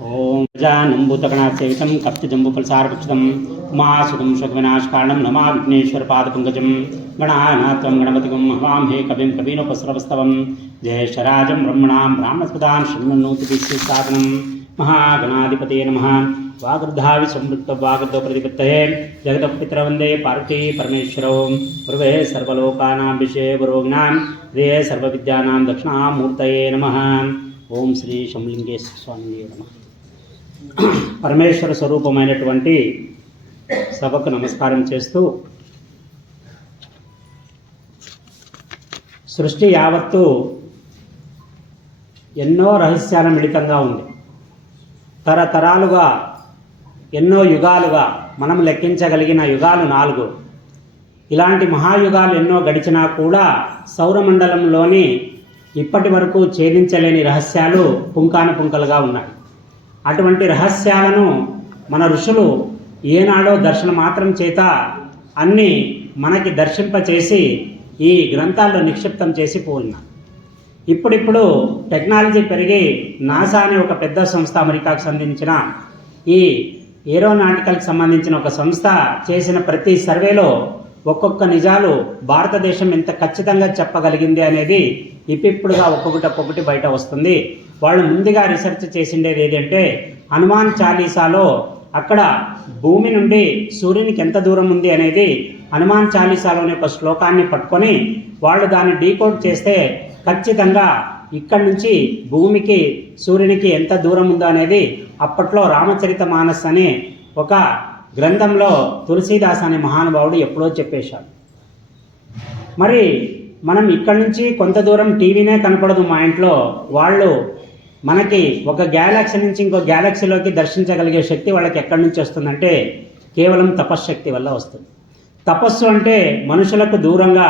ओम जानम्बूतगणासेवितं कप्तजम्बूफलसारभक्षितं उमासुतं शोकविनाशकारणं नमा विघ्नेश्वर पादपङ्कजं गणानात्वं गणपतिं हवामहे कविं कवीनोपस्रवस्तवं जयेशराजं ब्रह्मणां ब्राह्मणस्पदान् शृण्वन्नोतिभिस्साधनं महागणाधिपते नमः। वागर्धावि संवृत्त वागर्धो प्रतिपत्तये जगतपितरवन्दे पार्वती परमेश्वरौ पूर्वे सर्वलोकानां विषये गुरोज्ञां हृदये सर्वविद्यानां दक्षिणामूर्तये नमः। ओम श्री शंभुलिंगेश्वर स्वामी नमः। పరమేశ్వర స్వరూపమైనటువంటి సభకు నమస్కారం చేస్తూ సృష్టి యావత్తు ఎన్నో రహస్యాల మిళితంగా ఉంది. తరతరాలుగా ఎన్నో యుగాలుగా మనం లెక్కించగలిగిన యుగాలు 4. ఇలాంటి మహాయుగాలు ఎన్నో గడిచినా కూడా సౌరమండలంలోని ఇప్పటి వరకు ఛేదించలేని రహస్యాలు పుంకానుపుంకలుగా ఉన్నాయి. అటువంటి రహస్యాలను మన ఋషులు ఏనాడో దర్శన మాత్రం చేత అన్నీ మనకి దర్శింపచేసి ఈ గ్రంథాల్లో నిక్షిప్తం చేసి పోయినారు. ఇప్పుడిప్పుడు టెక్నాలజీ పెరిగి నాసా అనే ఒక పెద్ద సంస్థ, అమెరికాకు సంబంధించిన ఈ ఏరోనాటికల్కి సంబంధించిన ఒక సంస్థ చేసిన ప్రతి సర్వేలో ఒక్కొక్క నిజాలు భారతదేశం ఎంత ఖచ్చితంగా చెప్పగలిగింది అనేది ఇప్పుడుగా ఒక్కొక్కటి బయట వస్తుంది. వాళ్ళు ముందుగా రీసెర్చ్ చేసిండేది ఏంటంటే హనుమాన్ చాలీసాలో అక్కడ భూమి నుండి సూర్యునికి ఎంత దూరం ఉంది అనేది హనుమాన్ చాలీసాలోని ఒక శ్లోకాన్ని పట్టుకొని వాళ్ళు దాన్ని డీకోడ్ చేస్తే ఖచ్చితంగా ఇక్కడి నుంచి భూమికి సూర్యునికి ఎంత దూరం ఉందో అనేది అప్పట్లో రామచరిత మానస్ అనే ఒక గ్రంథంలో తులసీదాస్ అనే మహానుభావుడు ఎప్పుడో చెప్పేశాడు. మరి మనం ఇక్కడి నుంచి కొంత దూరం టీవీనే కనపడదు మా ఇంట్లో, వాళ్ళు మనకి ఒక గ్యాలక్సీ నుంచి ఇంకో గ్యాలక్సీలోకి దర్శించగలిగే శక్తి వాళ్ళకి ఎక్కడి నుంచి వస్తుందంటే కేవలం తపశ్శక్తి వల్ల వస్తుంది. తపస్సు అంటే మనుషులకు దూరంగా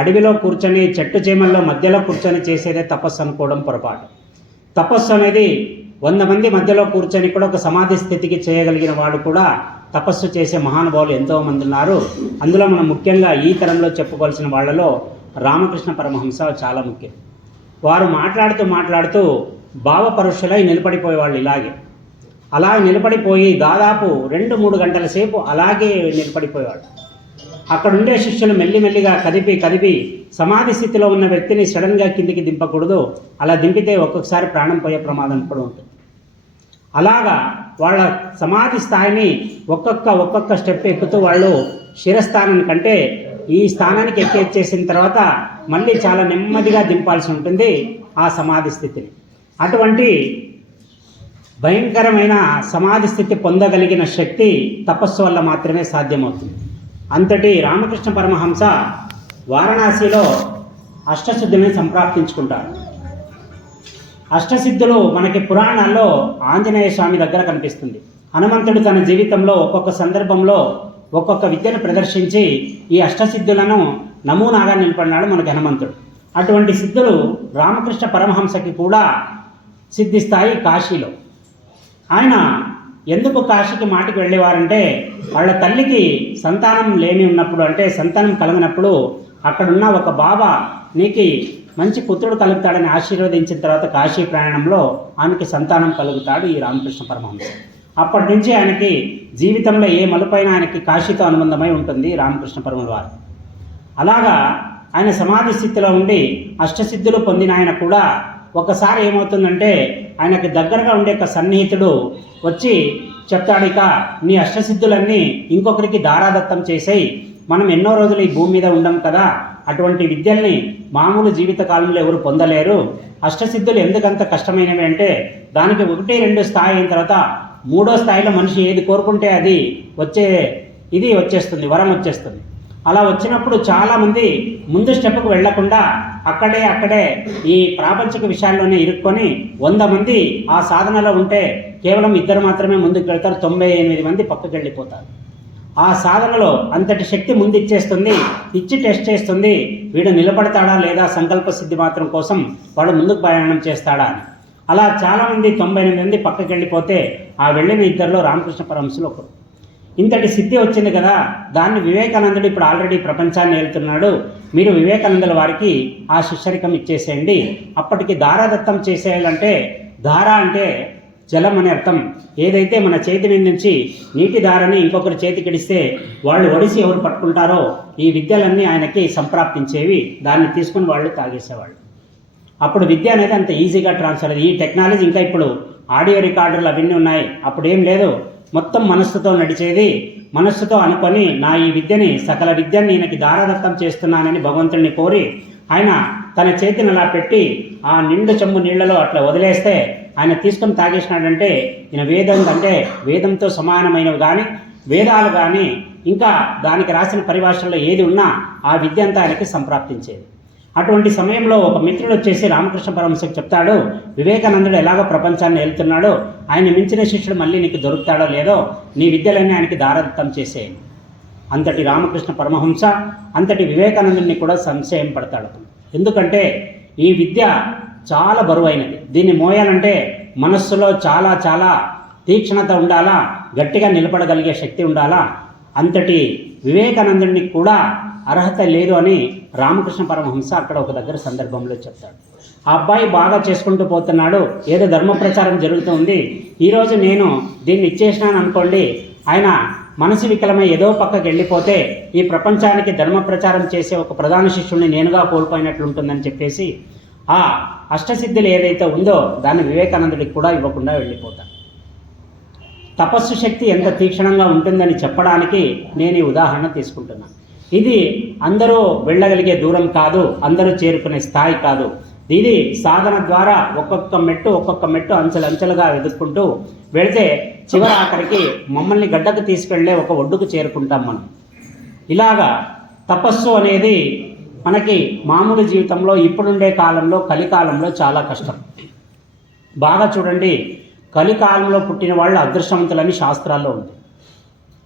అడవిలో కూర్చొని చెట్టు చేమల్లో మధ్యలో కూర్చొని చేసేదే తపస్సు అనుకోవడం పొరపాటు. తపస్సు అనేది 100 మంది మధ్యలో కూర్చొని కూడా ఒక సమాధి స్థితికి చేయగలిగిన వాడు కూడా తపస్సు చేసే మహానుభావులు ఎంతోమంది ఉన్నారు. అందులో మనం ముఖ్యంగా ఈ తరంలో చెప్పుకోవాల్సిన వాళ్ళలో రామకృష్ణ పరమహంస చాలా ముఖ్యం. వారు మాట్లాడుతూ భావపరుషులై నిలబడిపోయేవాళ్ళు. అలాగే నిలబడిపోయి దాదాపు 2-3 గంటల సేపు అలాగే నిలబడిపోయేవాళ్ళు. అక్కడుండే శిష్యులు మెల్లిమెల్లిగా కదిపి సమాధి స్థితిలో ఉన్న వ్యక్తిని సడన్గా కిందికి దింపకూడదు, అలా దింపితే ఒక్కొక్కసారి ప్రాణం పోయే ప్రమాదం కూడా ఉంటుంది. అలాగా వాళ్ళ సమాధి స్థాయిని ఒక్కొక్క స్టెప్ ఎక్కుతూ వాళ్ళు శిరస్థానం కంటే ఈ స్థానానికి ఎక్కేసిన తర్వాత మళ్ళీ చాలా నెమ్మదిగా దింపాల్సి ఉంటుంది ఆ సమాధి స్థితిని. అటువంటి భయంకరమైన సమాధి స్థితి పొందగలిగిన శక్తి తపస్సు వల్ల మాత్రమే సాధ్యమవుతుంది. అంతటి రామకృష్ణ పరమహంస వారణాసిలో అష్టసిద్ధుల్ని సంప్రాప్తించుకుంటారు. అష్టసిద్ధులు మనకి పురాణాల్లో ఆంజనేయ స్వామి దగ్గర కనిపిస్తుంది. హనుమంతుడు తన జీవితంలో ఒక్కొక్క సందర్భంలో ఒక్కొక్క విద్యను ప్రదర్శించి ఈ అష్టసిద్ధులను నమూనాగా నిలబడినాడు మనకి హనుమంతుడు. అటువంటి సిద్ధులు రామకృష్ణ పరమహంసకి కూడా సిద్ధిస్తాయి కాశీలో. ఆయన ఎందుకు కాశీకి మాటికి వెళ్ళేవారంటే వాళ్ళ తల్లికి సంతానం లేమి ఉన్నప్పుడు, అంటే సంతానం కలగనప్పుడు అక్కడున్న ఒక బాబా నీకు మంచి పుత్రుడు కలుగుతాడని ఆశీర్వదించిన తర్వాత కాశీ ప్రయాణంలో ఆయనకి సంతానం కలుగుతాడు ఈ రామకృష్ణ పరమహంస. అప్పటి నుంచి ఆయనకి జీవితంలో ఏ మలుపైన ఆయనకి కాశీతో అనుబంధమై ఉంటుంది రామకృష్ణ పరమహంస వారు. అలాగా ఆయన సమాధి స్థితిలో ఉండి అష్టసిద్ధులు పొందిన ఆయన కూడా ఒకసారి ఏమవుతుందంటే ఆయనకి దగ్గరగా ఉండే ఒక సన్నిహితుడు వచ్చి చెప్తాడు, ఇక నీ అష్టసిద్ధులన్నీ ఇంకొకరికి దారాదత్తం చేసేయి, మనం ఎన్నో రోజులు ఈ భూమి మీద ఉండం కదా, అటువంటి విద్యల్ని మామూలు జీవితకాలంలో ఎవరు పొందలేరు. అష్టసిద్ధులు ఎందుకంత కష్టమైనవి అంటే దానికి 1-2 స్థాయి అయిన తర్వాత 3వ స్థాయిలో మనిషి ఏది కోరుకుంటే అది వచ్చేస్తుంది, వరం వచ్చేస్తుంది. అలా వచ్చినప్పుడు చాలామంది ముందు స్టెప్కు వెళ్లకుండా అక్కడే ఈ ప్రాపంచిక విషయాల్లోనే ఇరుక్కొని 100 మంది ఆ సాధనలో ఉంటే కేవలం 2 మాత్రమే ముందుకు వెళ్తారు, 98 మంది పక్కకు వెళ్ళిపోతారు. ఆ సాధనలో అంతటి శక్తి ముందు ఇచ్చి టెస్ట్ చేస్తుంది, వీడు నిలబడతాడా లేదా సంకల్ప సిద్ధి మాత్రం కోసం వాడు ముందుకు ప్రయాణం చేస్తాడా అని. అలా చాలామంది 98 మంది పక్కకి వెళ్ళిపోతే ఆ వెళ్ళిన 2లో రామకృష్ణ పరమహంసలు ఒకరు. ఇంతటి సిద్ధి వచ్చింది కదా, దాన్ని వివేకానందుడు ఇప్పుడు ఆల్రెడీ ప్రపంచాన్ని ఏలుతున్నాడు, మీరు వివేకానందుల వారికి ఆ శిష్యరికం ఇచ్చేసేయండి. అప్పటికి దారాదత్తం చేసేయాలంటే దార అంటే జలం అని అర్థం. ఏదైతే మన చేతి మీద నుంచి నీటి దారని ఇంకొకరి చేతికిడిస్తే వాళ్ళు ఒడిసి ఎవరు పట్టుకుంటారో ఈ విద్యలన్నీ ఆయనకి సంప్రాప్తించేవి. దాన్ని తీసుకుని వాళ్ళు తాగేసేవాళ్ళు. అప్పుడు విద్య అనేది అంత ఈజీగా ట్రాన్స్ఫర్ అయ్యేది. ఈ టెక్నాలజీ ఇంకా ఇప్పుడు ఆడియో రికార్డర్లు అవన్నీ ఉన్నాయి, అప్పుడు ఏం లేదు. మొత్తం మనస్సుతో నడిచేది. మనస్సుతో అనుకొని నా ఈ విద్యని సకల విద్యని ఈయనకి దారదత్తం చేస్తున్నానని భగవంతుడిని కోరి ఆయన తన చేతిని అలా పెట్టి ఆ నిండు చెంబు నీళ్లలో అట్లా వదిలేస్తే ఆయన తీసుకొని తాగేసినాడంటే ఈయన వేదం అంటే వేదంతో సమానమైనవి కానీ వేదాలు కానీ ఇంకా దానికి రాసిన పరిభాషల్లో ఏది ఉన్నా ఆ విద్య అంతా ఆయనకి సంప్రాప్తించేది. అటువంటి సమయంలో ఒక మిత్రుడు వచ్చేసి రామకృష్ణ పరమహంసకు చెప్తాడు, వివేకానందుడు ఎలాగో ప్రపంచాన్ని వెళ్తున్నాడో ఆయన మించిన శిష్యుడు మళ్ళీ నీకు దొరుకుతాడో లేదో నీ విద్యలన్నీ ఆయనకి దారదత్తం చేసేయండి. అంతటి రామకృష్ణ పరమహంస అంతటి వివేకానందుడిని కూడా సంశయం పడతాడు. ఎందుకంటే ఈ విద్య చాలా బరువైనది. దీన్ని మోయాలంటే మనస్సులో చాలా చాలా తీక్షణత ఉండాలా, గట్టిగా నిలబడగలిగే శక్తి ఉండాలా. అంతటి వివేకానందుడిని కూడా అర్హత లేదు అని రామకృష్ణ పరమహంస అక్కడ ఒక దగ్గర సందర్భంలో చెప్తాడు. ఆ అబ్బాయి బాగా చేసుకుంటూ పోతున్నాడు, ఏదో ధర్మ ప్రచారం జరుగుతుంది, ఈరోజు నేను దీన్ని ఇచ్చేసినాను అనుకోండి, ఆయన మనసు వికలమై ఏదో పక్కకి వెళ్ళిపోతే ఈ ప్రపంచానికి ధర్మ ప్రచారం చేసే ఒక ప్రధాన శిష్యుడిని నేనుగా కోల్పోయినట్లుంటుందని చెప్పేసి ఆ అష్టసిద్ధులు ఏదైతే ఉందో దాన్ని వివేకానందుడికి కూడా ఇవ్వకుండా వెళ్ళిపోతాను. తపస్సు శక్తి ఎంత తీక్షణంగా ఉంటుందని చెప్పడానికి నేను ఈ ఉదాహరణ తీసుకుంటున్నాను. ఇది అందరూ వెళ్ళగలిగే దూరం కాదు, అందరూ చేరుకునే స్థాయి కాదు. ఇది సాధన ద్వారా ఒక్కొక్క మెట్టు అంచెలుగా వెతుక్కుంటూ వెళితే చివరి ఆఖరికి మమ్మల్ని గడ్డకు తీసుకెళ్లే ఒక ఒడ్డుకు చేరుకుంటాం మనం. ఇలాగా తపస్సు అనేది మనకి మామూలు జీవితంలో ఇప్పుడుండే కాలంలో కలికాలంలో చాలా కష్టం. బాగా చూడండి, కలికాలంలో పుట్టిన వాళ్ళు అదృష్టవంతులని శాస్త్రాల్లో ఉంది.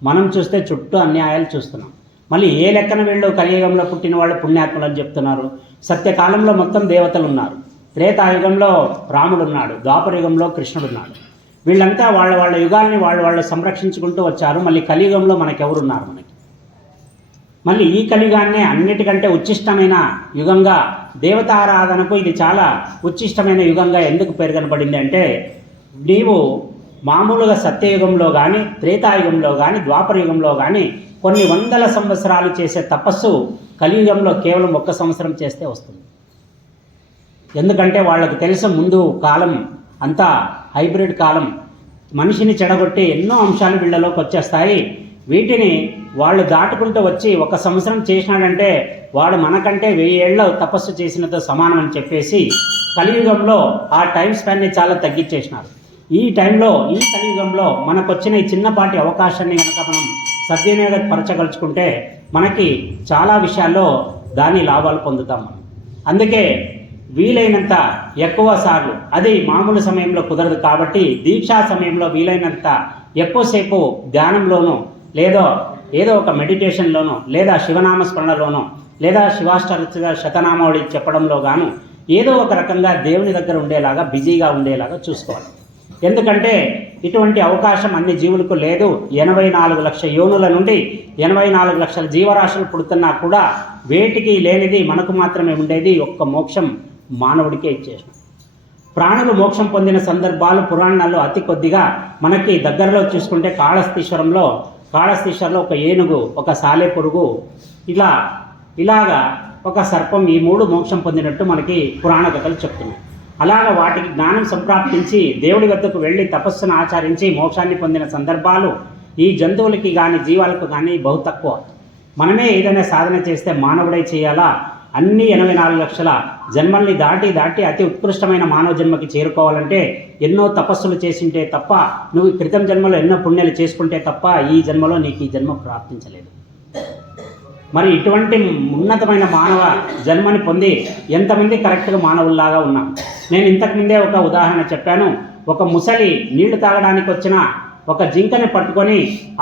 మనం చూస్తే చుట్టూ అన్యాయాలు చూస్తున్నాం. మళ్ళీ ఏ లెక్కన వీళ్ళు కలియుగంలో పుట్టిన వాళ్ళు పుణ్యాత్ములు అని చెప్తున్నారు. సత్యకాలంలో మొత్తం దేవతలు ఉన్నారు, త్రేతాయుగంలో రాముడు ఉన్నాడు, ద్వాపరయుగంలో కృష్ణుడు ఉన్నాడు. వీళ్ళంతా వాళ్ళ యుగాల్ని వాళ్ళు సంరక్షించుకుంటూ వచ్చారు. మళ్ళీ కలియుగంలో మనకెవరున్నారు? మళ్ళీ ఈ కలియుగాన్నే అన్నిటికంటే ఉచ్చిష్టమైన యుగంగా, దేవతారాధనకు ఇది చాలా ఉచ్చిష్టమైన యుగంగా ఎందుకు పేర్కొనబడింది అంటే, నీవు మామూలుగా సత్యయుగంలో కానీ త్రేతాయుగంలో కానీ ద్వాపరయుగంలో కానీ కొన్ని వందల సంవత్సరాలు చేసే తపస్సు కలియుగంలో కేవలం 1 సంవత్సరం చేస్తే వస్తుంది. ఎందుకంటే వాళ్ళకు తెలుసు ముందు కాలం అంతా హైబ్రిడ్ కాలం, మనిషిని చెడగొట్టి ఎన్నో అంశాలు వీళ్ళలోకి వచ్చేస్తాయి. వీటిని వాళ్ళు దాటుకుంటూ వచ్చి 1 సంవత్సరం చేసినాడంటే వాడు మనకంటే 1000 ఏళ్ళ తపస్సు చేసినతో సమానం అని చెప్పేసి కలియుగంలో ఆ టైం స్పాన్ని చాలా తగ్గించేసినారు. ఈ టైంలో ఈ కలియుగంలో మనకు వచ్చిన ఈ చిన్నపాటి అవకాశాన్ని కనుక మనం సద్వినియోగపరచగలుచుకుంటే మనకి చాలా విషయాల్లో దాని లాభాలు పొందుతాం. అందుకే వీలైనంత ఎక్కువ సార్లు, అది మామూలు సమయంలో కుదరదు కాబట్టి దీక్షా సమయంలో వీలైనంత ఎక్కువసేపు ధ్యానంలోనూ లేదా ఏదో ఒక మెడిటేషన్లోనో లేదా శివనామ స్మరణలోనో లేదా శివాష్టాక్షర శతనామావళి చెప్పడంలో గాను ఏదో ఒక రకంగా దేవుని దగ్గర ఉండేలాగా బిజీగా ఉండేలాగా చూసుకోవాలి. ఎందుకంటే ఇటువంటి అవకాశం అన్ని జీవులకు లేదు. 84 లక్షల యోనుల నుండి 84 లక్షల జీవరాశులు పుడుతున్నా కూడా వేటికి లేనిది మనకు మాత్రమే ఉండేది ఒక్క మోక్షం మానవుడికే ఇచ్చేసాం. ప్రాణులు మోక్షం పొందిన సందర్భాలు పురాణాల్లో అతి కొద్దిగా. మనకి దగ్గరలో చూసుకుంటే కాళహస్తీశ్వరంలో ఒక ఏనుగు, ఒక సాలెపురుగు, ఇలాగా ఒక సర్పం, ఈ 3 మోక్షం పొందినట్టు మనకి పురాణ కథలు చెప్తున్నాయి. అలాగా వాటికి జ్ఞానం సంప్రాప్తించి దేవుడి వద్దకు వెళ్ళి తపస్సును ఆచరించి మోక్షాన్ని పొందిన సందర్భాలు ఈ జంతువులకి కానీ జీవాలకు కానీ బహు తక్కువ. మనమే ఏదైనా సాధన చేస్తే మానవుడై చేయాలా? అన్ని 84 లక్షల జన్మల్ని దాటి అతి ఉత్కృష్టమైన మానవ జన్మకి చేరుకోవాలంటే ఎన్నో తపస్సులు చేసింటే తప్ప, నువ్వు క్రితం జన్మలో ఎన్నో పుణ్యాలు చేసుకుంటే తప్ప ఈ జన్మలో నీకు ఈ జన్మ ప్రాప్తించలేదు. మరి ఇటువంటి ఉన్నతమైన మానవ జన్మని పొంది ఎంతమంది కరెక్ట్గా మానవుల్లాగా ఉన్నాం? నేను ఇంతకుముందే ఒక ఉదాహరణ చెప్పాను. ఒక ముసలి నీళ్లు తాగడానికి వచ్చిన ఒక జింకని పట్టుకొని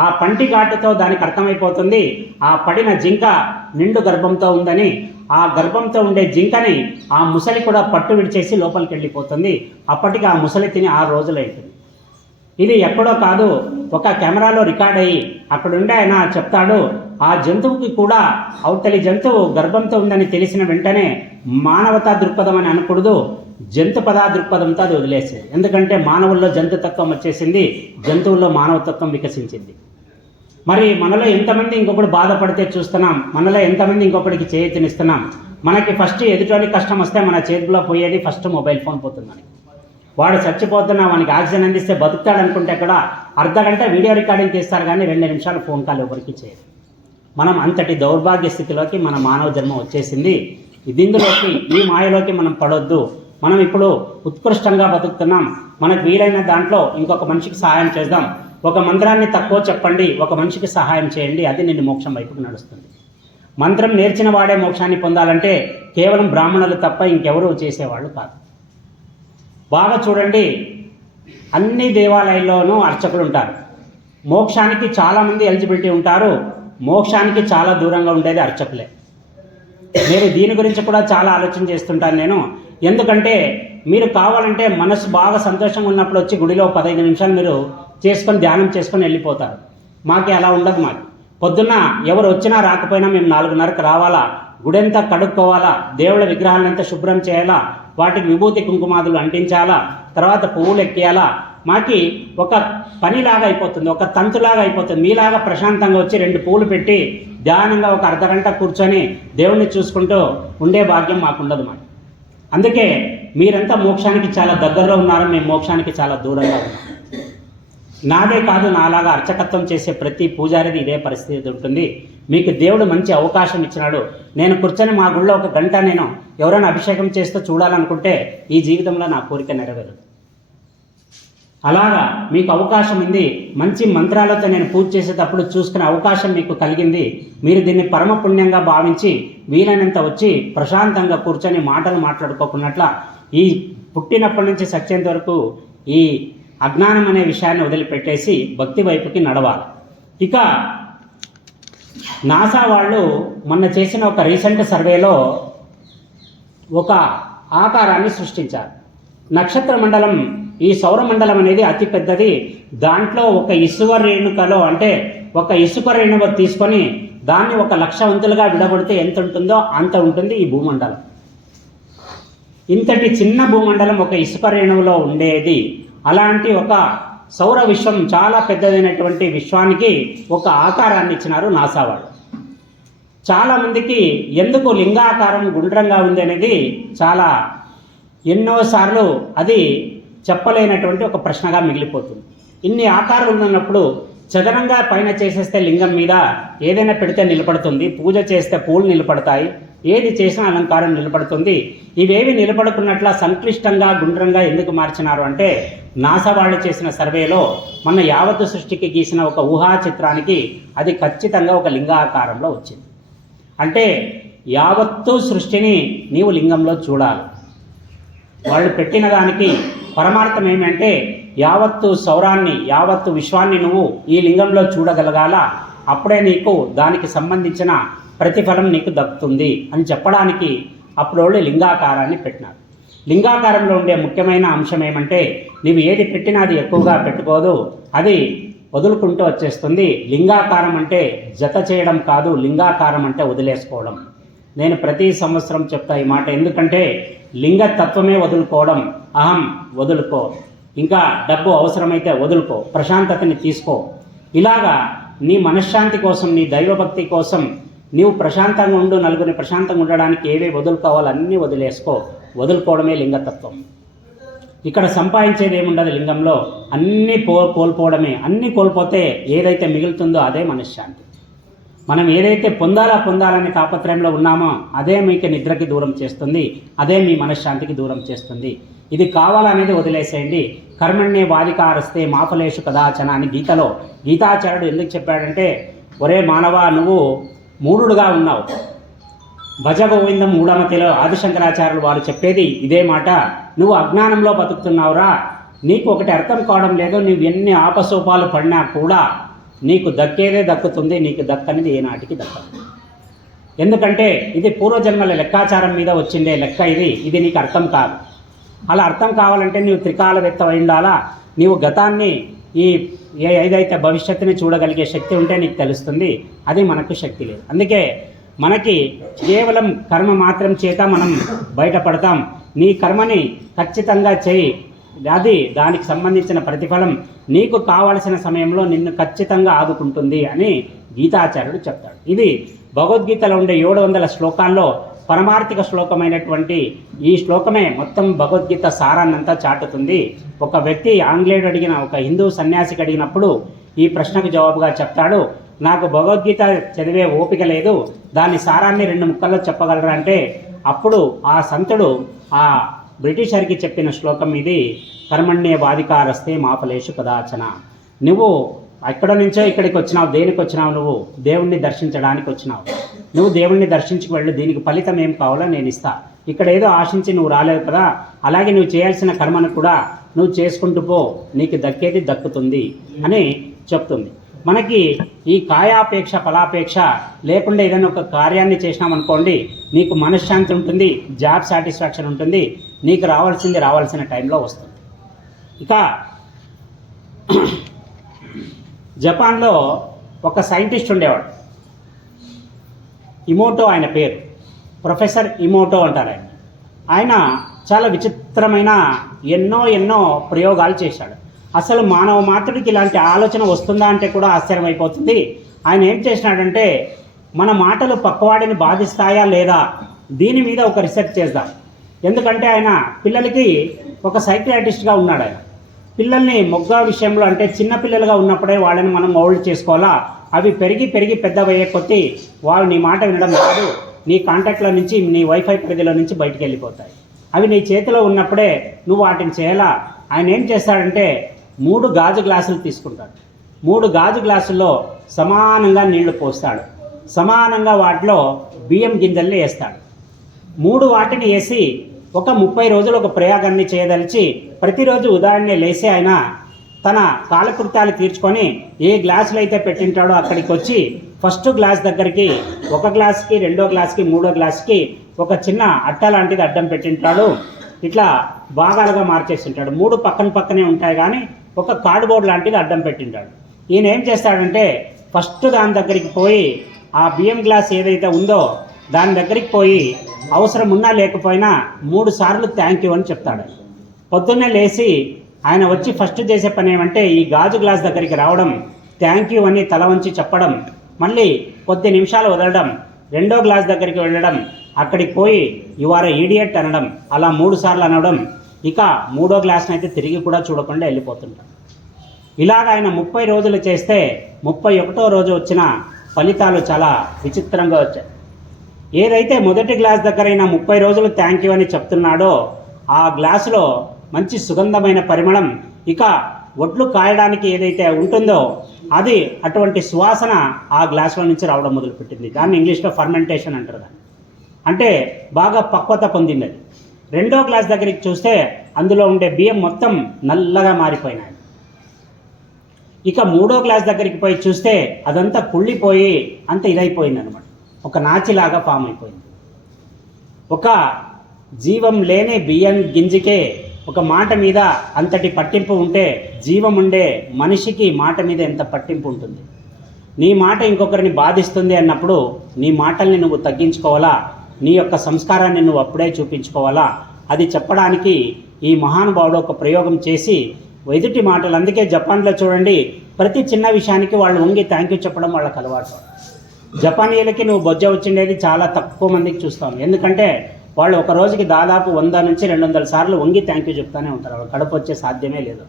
ఆ పంటి ఘాటుతో దానికి అర్థమైపోతుంది ఆ పడిన జింక నిండు గర్భంతో ఉందని. ఆ గర్భంతో ఉండే జింకని ఆ ముసలి కూడా పట్టు విడిచేసి లోపలికి వెళ్ళిపోతుంది. అప్పటికి ఆ ముసలి తిని 6 రోజులు అవుతుంది. ఇది ఎక్కడో కాదు, ఒక కెమెరాలో రికార్డ్ అయ్యి అక్కడుండే ఆయన చెప్తాడు, ఆ జంతువుకి కూడా అవతలి జంతువు గర్భంతో ఉందని తెలిసిన వెంటనే మానవతా దృక్పథం అని అనకూడదు, జంతు దృక్పథంతో అది వదిలేసేది. ఎందుకంటే మానవుల్లో జంతుతత్వం వచ్చేసింది, జంతువుల్లో మానవతత్వం వికసించింది. మరి మనలో ఎంతమంది ఇంకొకటి బాధపడితే చూస్తున్నాం, మనలో ఎంతమంది ఇంకొకటికి చేతినిస్తున్నాం. మనకి ఫస్ట్ ఎదుటి కష్టం వస్తే మన చేతిలో పోయేది ఫస్ట్ మొబైల్ ఫోన్ పోతుందని. వాడు చచ్చిపోతున్నా వానికి ఆక్సిజన్ అందిస్తే బతుకుతాడు అనుకుంటే కూడా అర్ధగంట వీడియో రికార్డింగ్ తీస్తారు కానీ 2 నిమిషాలు ఫోన్ కాల్ ఎవరికి చేయరు. మనం అంతటి దౌర్భాగ్య స్థితిలోకి మన మానవ జన్మ వచ్చేసింది. దీనిలోకి ఈ మాయలోకి మనం పడొద్దు. మనం ఇప్పుడు ఉత్కృష్టంగా బతుకుతున్నాం. మనకు వీలైన దాంట్లో ఇంకొక మనిషికి సహాయం చేద్దాం. ఒక మంత్రాన్ని తక్కువ చెప్పండి, ఒక మనిషికి సహాయం చేయండి, అది నిన్ను మోక్షం వైపుకు నడుస్తుంది. మంత్రం నేర్చిన వాడే మోక్షాన్ని పొందాలంటే కేవలం బ్రాహ్మణులు తప్ప ఇంకెవరూ చేసేవాళ్ళు కాదు. బాగా చూడండి, అన్ని దేవాలయాల్లోనూ అర్చకులు ఉంటారు. మోక్షానికి చాలామంది ఎలిజిబిలిటీ ఉంటారు, మోక్షానికి చాలా దూరంగా ఉండేది అర్చకులే. నేను దీని గురించి కూడా చాలా ఆలోచన చేస్తుంటాను నేను. ఎందుకంటే మీరు కావాలంటే మనసు బాగా సంతోషంగా ఉన్నప్పుడు వచ్చి గుడిలో 15 నిమిషాలు మీరు చేసుకొని ధ్యానం చేసుకొని వెళ్ళిపోతారు. మాకు అలా ఉండదు. మాకు పొద్దున్న ఎవరు వచ్చినా రాకపోయినా మేము 4:30కు రావాలా, గుడెంతా కడుక్కోవాలా, దేవుళ్ళ విగ్రహాలంతా శుభ్రం చేయాలా, వాటికి విభూతి కుంకుమాదులు అంటించాలా, తర్వాత పువ్వులు ఎక్కియాలా. మాకి ఒక పనిలాగా అయిపోతుంది, ఒక తంతులాగా అయిపోతుంది. మీలాగా ప్రశాంతంగా వచ్చి 2 పువ్వులు పెట్టి ధ్యానంగా ఒక అర్ధగంట కూర్చొని దేవుణ్ణి చూసుకుంటూ ఉండే భాగ్యం మాకుండదు. మాకు అందుకే మీరంతా మోక్షానికి చాలా దగ్గరలో ఉన్నారు, మేము మోక్షానికి చాలా దూరంగా ఉన్నాం. నాదే కాదు, నాలాగా అర్చకత్వం చేసే ప్రతి పూజారిది ఇదే పరిస్థితి ఉంటుంది. మీకు దేవుడు మంచి అవకాశం ఇచ్చినాడు. నేను కూర్చొని మా గుళ్ళో 1 గంట నేను ఎవరైనా అభిషేకం చేస్తూ చూడాలనుకుంటే ఈ జీవితంలో నా కోరిక నెరవేరదు. అలాగా మీకు అవకాశం ఉంది. మంచి మంత్రాలతో నేను పూజ చేసేటప్పుడు చూసుకునే అవకాశం మీకు కలిగింది. మీరు దీన్ని పరమ పుణ్యంగా భావించి వీలైనంత వచ్చి ప్రశాంతంగా కూర్చొని మాటలు మాట్లాడుకోకున్నట్ల ఈ పుట్టినప్పటి నుంచి సత్యంత వరకు ఈ అజ్ఞానం అనే విషయాన్ని వదిలిపెట్టేసి భక్తి వైపుకి నడవాలి. ఇక నాసా వాళ్ళు మొన్న చేసిన ఒక రీసెంట్ సర్వేలో ఒక ఆకారాన్ని సృష్టించారు. నక్షత్ర మండలం, ఈ సౌర మండలం అనేది అతి పెద్దది. దాంట్లో ఒక ఇసుక రేణుకలో అంటే ఒక ఇసుక రేణుక తీసుకొని దాన్ని 1,00,000 వంతులుగా విడగొడితే ఎంత ఉంటుందో అంత ఉంటుంది ఈ భూమండలం. ఇంతటి చిన్న భూమండలం ఒక ఇసుక రేణువులో ఉండేది. అలాంటి ఒక సౌర విశ్వం, చాలా పెద్దదైనటువంటి విశ్వానికి ఒక ఆకారాన్ని ఇచ్చినారు నాసా వాళ్ళు. చాలామందికి ఎందుకు లింగాకారం గుండ్రంగా ఉంది అనేది చాలా ఎన్నోసార్లు అది చెప్పలేనటువంటి ఒక ప్రశ్నగా మిగిలిపోతుంది. ఇన్ని ఆకారాలు ఉన్నప్పుడు చదరంగా పైన చేసేస్తే లింగం మీద ఏదైనా పెడితే నిలబడుతుంది, పూజ చేస్తే పూలు నిలబడతాయి, ఏది చేసినా అలంకారం నిలబడుతుంది. ఇవేవి నిలబడుకున్నట్ల సంక్లిష్టంగా గుండ్రంగా ఎందుకు మార్చినారు అంటే నాసా వాళ్ళు చేసిన సర్వేలో మన యావత్తు సృష్టికి గీసిన ఒక ఊహా చిత్రానికి అది ఖచ్చితంగా ఒక లింగాకారంలో వచ్చింది. అంటే యావత్తు సృష్టిని నీవు లింగంలో చూడాలి. వాళ్ళు పెట్టిన దానికి పరమార్థం ఏమంటే యావత్తు సౌరాన్ని, యావత్తు విశ్వాన్ని నువ్వు ఈ లింగంలో చూడగలగాల. అప్పుడే నీకు దానికి సంబంధించిన ప్రతిఫలం నీకు దక్కుతుంది అని చెప్పడానికి అప్పుడు వాళ్ళు లింగాకారాన్ని పెట్టినారు. లింగాకారంలో ఉండే ముఖ్యమైన అంశం ఏమంటే నీవు ఏది పెట్టినా అది ఎక్కువగా పెట్టుకోదు, అది వదులుకుంటూ వచ్చేస్తుంది. లింగాకారం అంటే జత చేయడం కాదు, లింగాకారం అంటే వదిలేసుకోవడం. నేను ప్రతి సంవత్సరం చెప్తా ఈ మాట. ఎందుకంటే లింగతత్వమే వదులుకోవడం. అహం వదులుకో, ఇంకా డబ్బు అవసరమైతే వదులుకో, ప్రశాంతతని తీసుకో. ఇలాగా నీ మనశ్శాంతి కోసం, నీ దైవభక్తి కోసం నీవు ప్రశాంతంగా ఉండు, నలుగురిని ప్రశాంతంగా ఉండడానికి ఏవే వదులుకోవాలో అన్నీ వదిలేసుకో. వదులుకోవడమే లింగతత్వం. ఇక్కడ సంపాదించేది ఏముండదు లింగంలో, అన్నీ కోల్పోవడమే. అన్నీ కోల్పోతే ఏదైతే మిగులుతుందో అదే మనశ్శాంతి. మనం ఏదైతే పొందాలని తాపత్రయంలో ఉన్నామో అదే మీకు నిద్రకి దూరం చేస్తుంది, అదే మీ మనశ్శాంతికి దూరం చేస్తుంది. ఇది కావాలనేది వదిలేసేయండి. కర్మణ్యే వాదికారస్తే మాఫలేషు కదాచన అని గీతలో గీతాచార్యుడు ఎందుకు చెప్పాడంటే, ఒరే మానవా, నువ్వు మూఢుడుగా ఉన్నావు. భజగోవిందం మూఢమతిలో ఆదిశంకరాచార్యులు వారు చెప్పేది ఇదే మాట. నువ్వు అజ్ఞానంలో బతుకుతున్నావురా, నీకు ఒకటి అర్థం కావడం లేదు. నువ్వు ఎన్ని ఆపసోపాలు పడినా కూడా నీకు దక్కేదే దక్కుతుంది, నీకు దక్కనిది ఏనాటికి దక్కదు. ఎందుకంటే ఇది పూర్వజన్మల లెక్కాచారం మీద వచ్చిండే లెక్క. ఇది నీకు అర్థం కాదు. అలా అర్థం కావాలంటే నీవు త్రికాలవేత్త అయి ఉండాలా. నీవు గతాన్ని, ఈ ఏదైతే భవిష్యత్తుని చూడగలిగే శక్తి ఉంటే నీకు తెలుస్తుంది. అది మనకు శక్తి లేదు. అందుకే మనకి కేవలం కర్మ మాత్రం చేత మనం బయటపడతాం. నీ కర్మని ఖచ్చితంగా చేయి, అది దానికి సంబంధించిన ప్రతిఫలం నీకు కావలసిన సమయంలో నిన్ను ఖచ్చితంగా ఆదుకుంటుంది అని గీతాచార్యుడు చెప్తాడు. ఇది భగవద్గీతలో ఉండే 700 శ్లోకాల్లో పరమార్థిక శ్లోకమైనటువంటి ఈ శ్లోకమే మొత్తం భగవద్గీత సారాన్నంతా చాటుతుంది. ఒక వ్యక్తి ఆంగ్లేయుడు అడిగిన, ఒక హిందూ సన్యాసికి అడిగినప్పుడు ఈ ప్రశ్నకు జవాబుగా చెప్తాడు, నాకు భగవద్గీత చదివే ఓపిక లేదు, దాని సారాన్ని 2 ముక్కల్లో చెప్పగలరా అంటే అప్పుడు ఆ సంతుడు ఆ బ్రిటిషర్కి చెప్పిన శ్లోకం ఇది, కర్మణ్యేవాధికారస్తే మా ఫలేషు కదాచన. నువ్వు ఎక్కడ నుంచో ఇక్కడికి వచ్చినావు, దేనికి వచ్చినావు? నువ్వు దేవుణ్ణి దర్శించడానికి వచ్చినావు. నువ్వు దేవుణ్ణి దర్శించుకు వెళ్ళు, దీనికి ఫలితం ఏం కావాలో నేను ఇస్తా. ఇక్కడ ఏదో ఆశించి నువ్వు రాలేదు కదా, అలాగే నువ్వు చేయాల్సిన కర్మను కూడా నువ్వు చేసుకుంటూ పో, నీకు దక్కేది దక్కుతుంది అని చెప్తుంది. మనకి ఈ కాయాపేక్ష ఫలాపేక్ష లేకుండా ఏదైనా ఒక కార్యాన్ని చేసినామనుకోండి, నీకు మనశ్శాంతి ఉంటుంది, జాబ్ సాటిస్ఫాక్షన్ ఉంటుంది, నీకు రావాల్సిన టైంలో వస్తుంది. ఇక జపాన్లో ఒక సైంటిస్ట్ ఉండేవాడు, ఇమోటో ఆయన పేరు, ప్రొఫెసర్ ఇమోటో అంటారు ఆయన. ఆయన చాలా విచిత్రమైన ఎన్నో ప్రయోగాలు చేశాడు. అసలు మానవ మాత్రుడికి ఇలాంటి ఆలోచన వస్తుందా అంటే కూడా ఆశ్చర్యమైపోతుంది. ఆయన ఏం చేసినాడంటే, మన మాటలు పక్కవాడిని బాధిస్తాయా లేదా దీని మీద ఒక రీసెర్చ్ చేద్దాం. ఎందుకంటే ఆయన పిల్లలకి ఒక సైకియాట్రిస్ట్గా ఉన్నాడు. ఆయన పిల్లల్ని మొగ్గ విషయంలో అంటే చిన్నపిల్లలుగా ఉన్నప్పుడే వాళ్ళని మనం మౌల్డ్ చేసుకోవాలా, అవి పెరిగి పెద్దవయ్యే కొద్దీ వాళ్ళు నీ మాట వినడం కాదు, నీ కాంటాక్ట్లో నుంచి, నీ వైఫై పరిధిలో నుంచి బయటికి వెళ్ళిపోతాయి. అవి నీ చేతిలో ఉన్నప్పుడే నువ్వు వాటిని చేయాలా. ఆయన ఏం చేస్తాడంటే 3 గాజు గ్లాసులు తీసుకుంటాడు. 3 గాజు గ్లాసుల్లో సమానంగా నీళ్లు పోస్తాడు. సమానంగా వాటిలో బియ్యం గింజల్ని వేస్తాడు. 3 వాటిని వేసి ఒక 30 రోజులు ఒక ప్రయోగాన్ని చేయదలిచి ప్రతిరోజు ఉదయాన్నే లేసి ఆయన తన కాలకృత్యాలు తీర్చుకొని ఏ గ్లాసులు అయితే పెట్టింటాడో అక్కడికి వచ్చి ఫస్ట్ గ్లాస్ దగ్గరికి, 1 గ్లాస్కి, 2వ గ్లాస్కి, 3వ గ్లాస్కి ఒక చిన్న అట్ట లాంటిది అడ్డం పెట్టింటాడు. ఇట్లా భాగాలుగా మార్చేసింటాడు. 3 పక్కనే ఉంటాయి కానీ ఒక కార్డ్బోర్డ్ లాంటిది అడ్డం పెట్టింటాడు. ఈయన ఏం చేస్తాడంటే ఫస్ట్ దాని దగ్గరికి పోయి ఆ బియ్యం గ్లాస్ ఏదైతే ఉందో దాని దగ్గరికి పోయి అవసరం ఉన్నా లేకపోయినా 3 సార్లు థ్యాంక్ యూ అని చెప్తాడు. పొద్దున్నే లేచి ఆయన వచ్చి ఫస్ట్ చేసే పని ఏమంటే ఈ గాజు గ్లాస్ దగ్గరికి రావడం, థ్యాంక్ యూ అని తల వంచి చెప్పడం, మళ్ళీ కొద్ది నిమిషాలు వదలడం, 2వ గ్లాస్ దగ్గరికి వెళ్ళడం, అక్కడికి పోయి యు ఆర్ ఈడియట్ అనడం, అలా 3 సార్లు అనడం, ఇక 3వ గ్లాస్ని అయితే తిరిగి కూడా చూడకుండా వెళ్ళిపోతుంటాం. ఇలాగ ఆయన 30 రోజులు చేస్తే 31వ రోజు వచ్చిన ఫలితాలు చాలా విచిత్రంగా వచ్చాయి. ఏదైతే మొదటి గ్లాస్ దగ్గరైనా 30 రోజులు థ్యాంక్ యూ అని చెప్తున్నాడో ఆ గ్లాసులో మంచి సుగంధమైన పరిమళం, ఇక ఒడ్లు కాయడానికి ఏదైతే ఉంటుందో అది అటువంటి సువాసన ఆ గ్లాసులో నుంచి రావడం మొదలుపెట్టింది. దాన్ని ఇంగ్లీష్లో ఫర్మెంటేషన్ అంటారు. దాన్ని అంటే బాగా పక్వత పొందింది. అది 2వ గ్లాస్ దగ్గరికి చూస్తే అందులో ఉండే బియ్యం మొత్తం నల్లగా మారిపోయినాయి. ఇక 3వ గ్లాస్ దగ్గరికి పోయి చూస్తే అదంతా కుళ్ళిపోయి అంత ఇదైపోయింది అనమాట, ఒక నాచిలాగా ఫామ్ అయిపోయింది. ఒక జీవం లేని బియ్యం గింజకే ఒక మాట మీద అంతటి పట్టింపు ఉంటే జీవం ఉండే మనిషికి మాట మీద ఎంత పట్టింపు ఉంటుంది. నీ మాట ఇంకొకరిని బాధిస్తుంది అన్నప్పుడు నీ మాటల్ని నువ్వు తగ్గించుకోవాలా, నీ యొక్క సంస్కారాన్ని నువ్వు అప్పుడే చూపించుకోవాలా. అది చెప్పడానికి ఈ మహానుభావుడు ఒక ప్రయోగం చేసి ఎదుటి మాటలు, అందుకే జపాన్లో చూడండి ప్రతి చిన్న విషయానికి వాళ్ళు వంగి థ్యాంక్ యూ చెప్పడం వాళ్ళకి అలవాటు. జపానీయులకి నువ్వు బొజ్జ వచ్చిండేది చాలా తక్కువ మందికి చూస్తాం. ఎందుకంటే వాళ్ళు ఒక రోజుకి దాదాపు 100 నుంచి 200 సార్లు వంగి థ్యాంక్ యూ చెప్తానే ఉంటారు. వాళ్ళు కడుపు వచ్చే సాధ్యమే లేదు.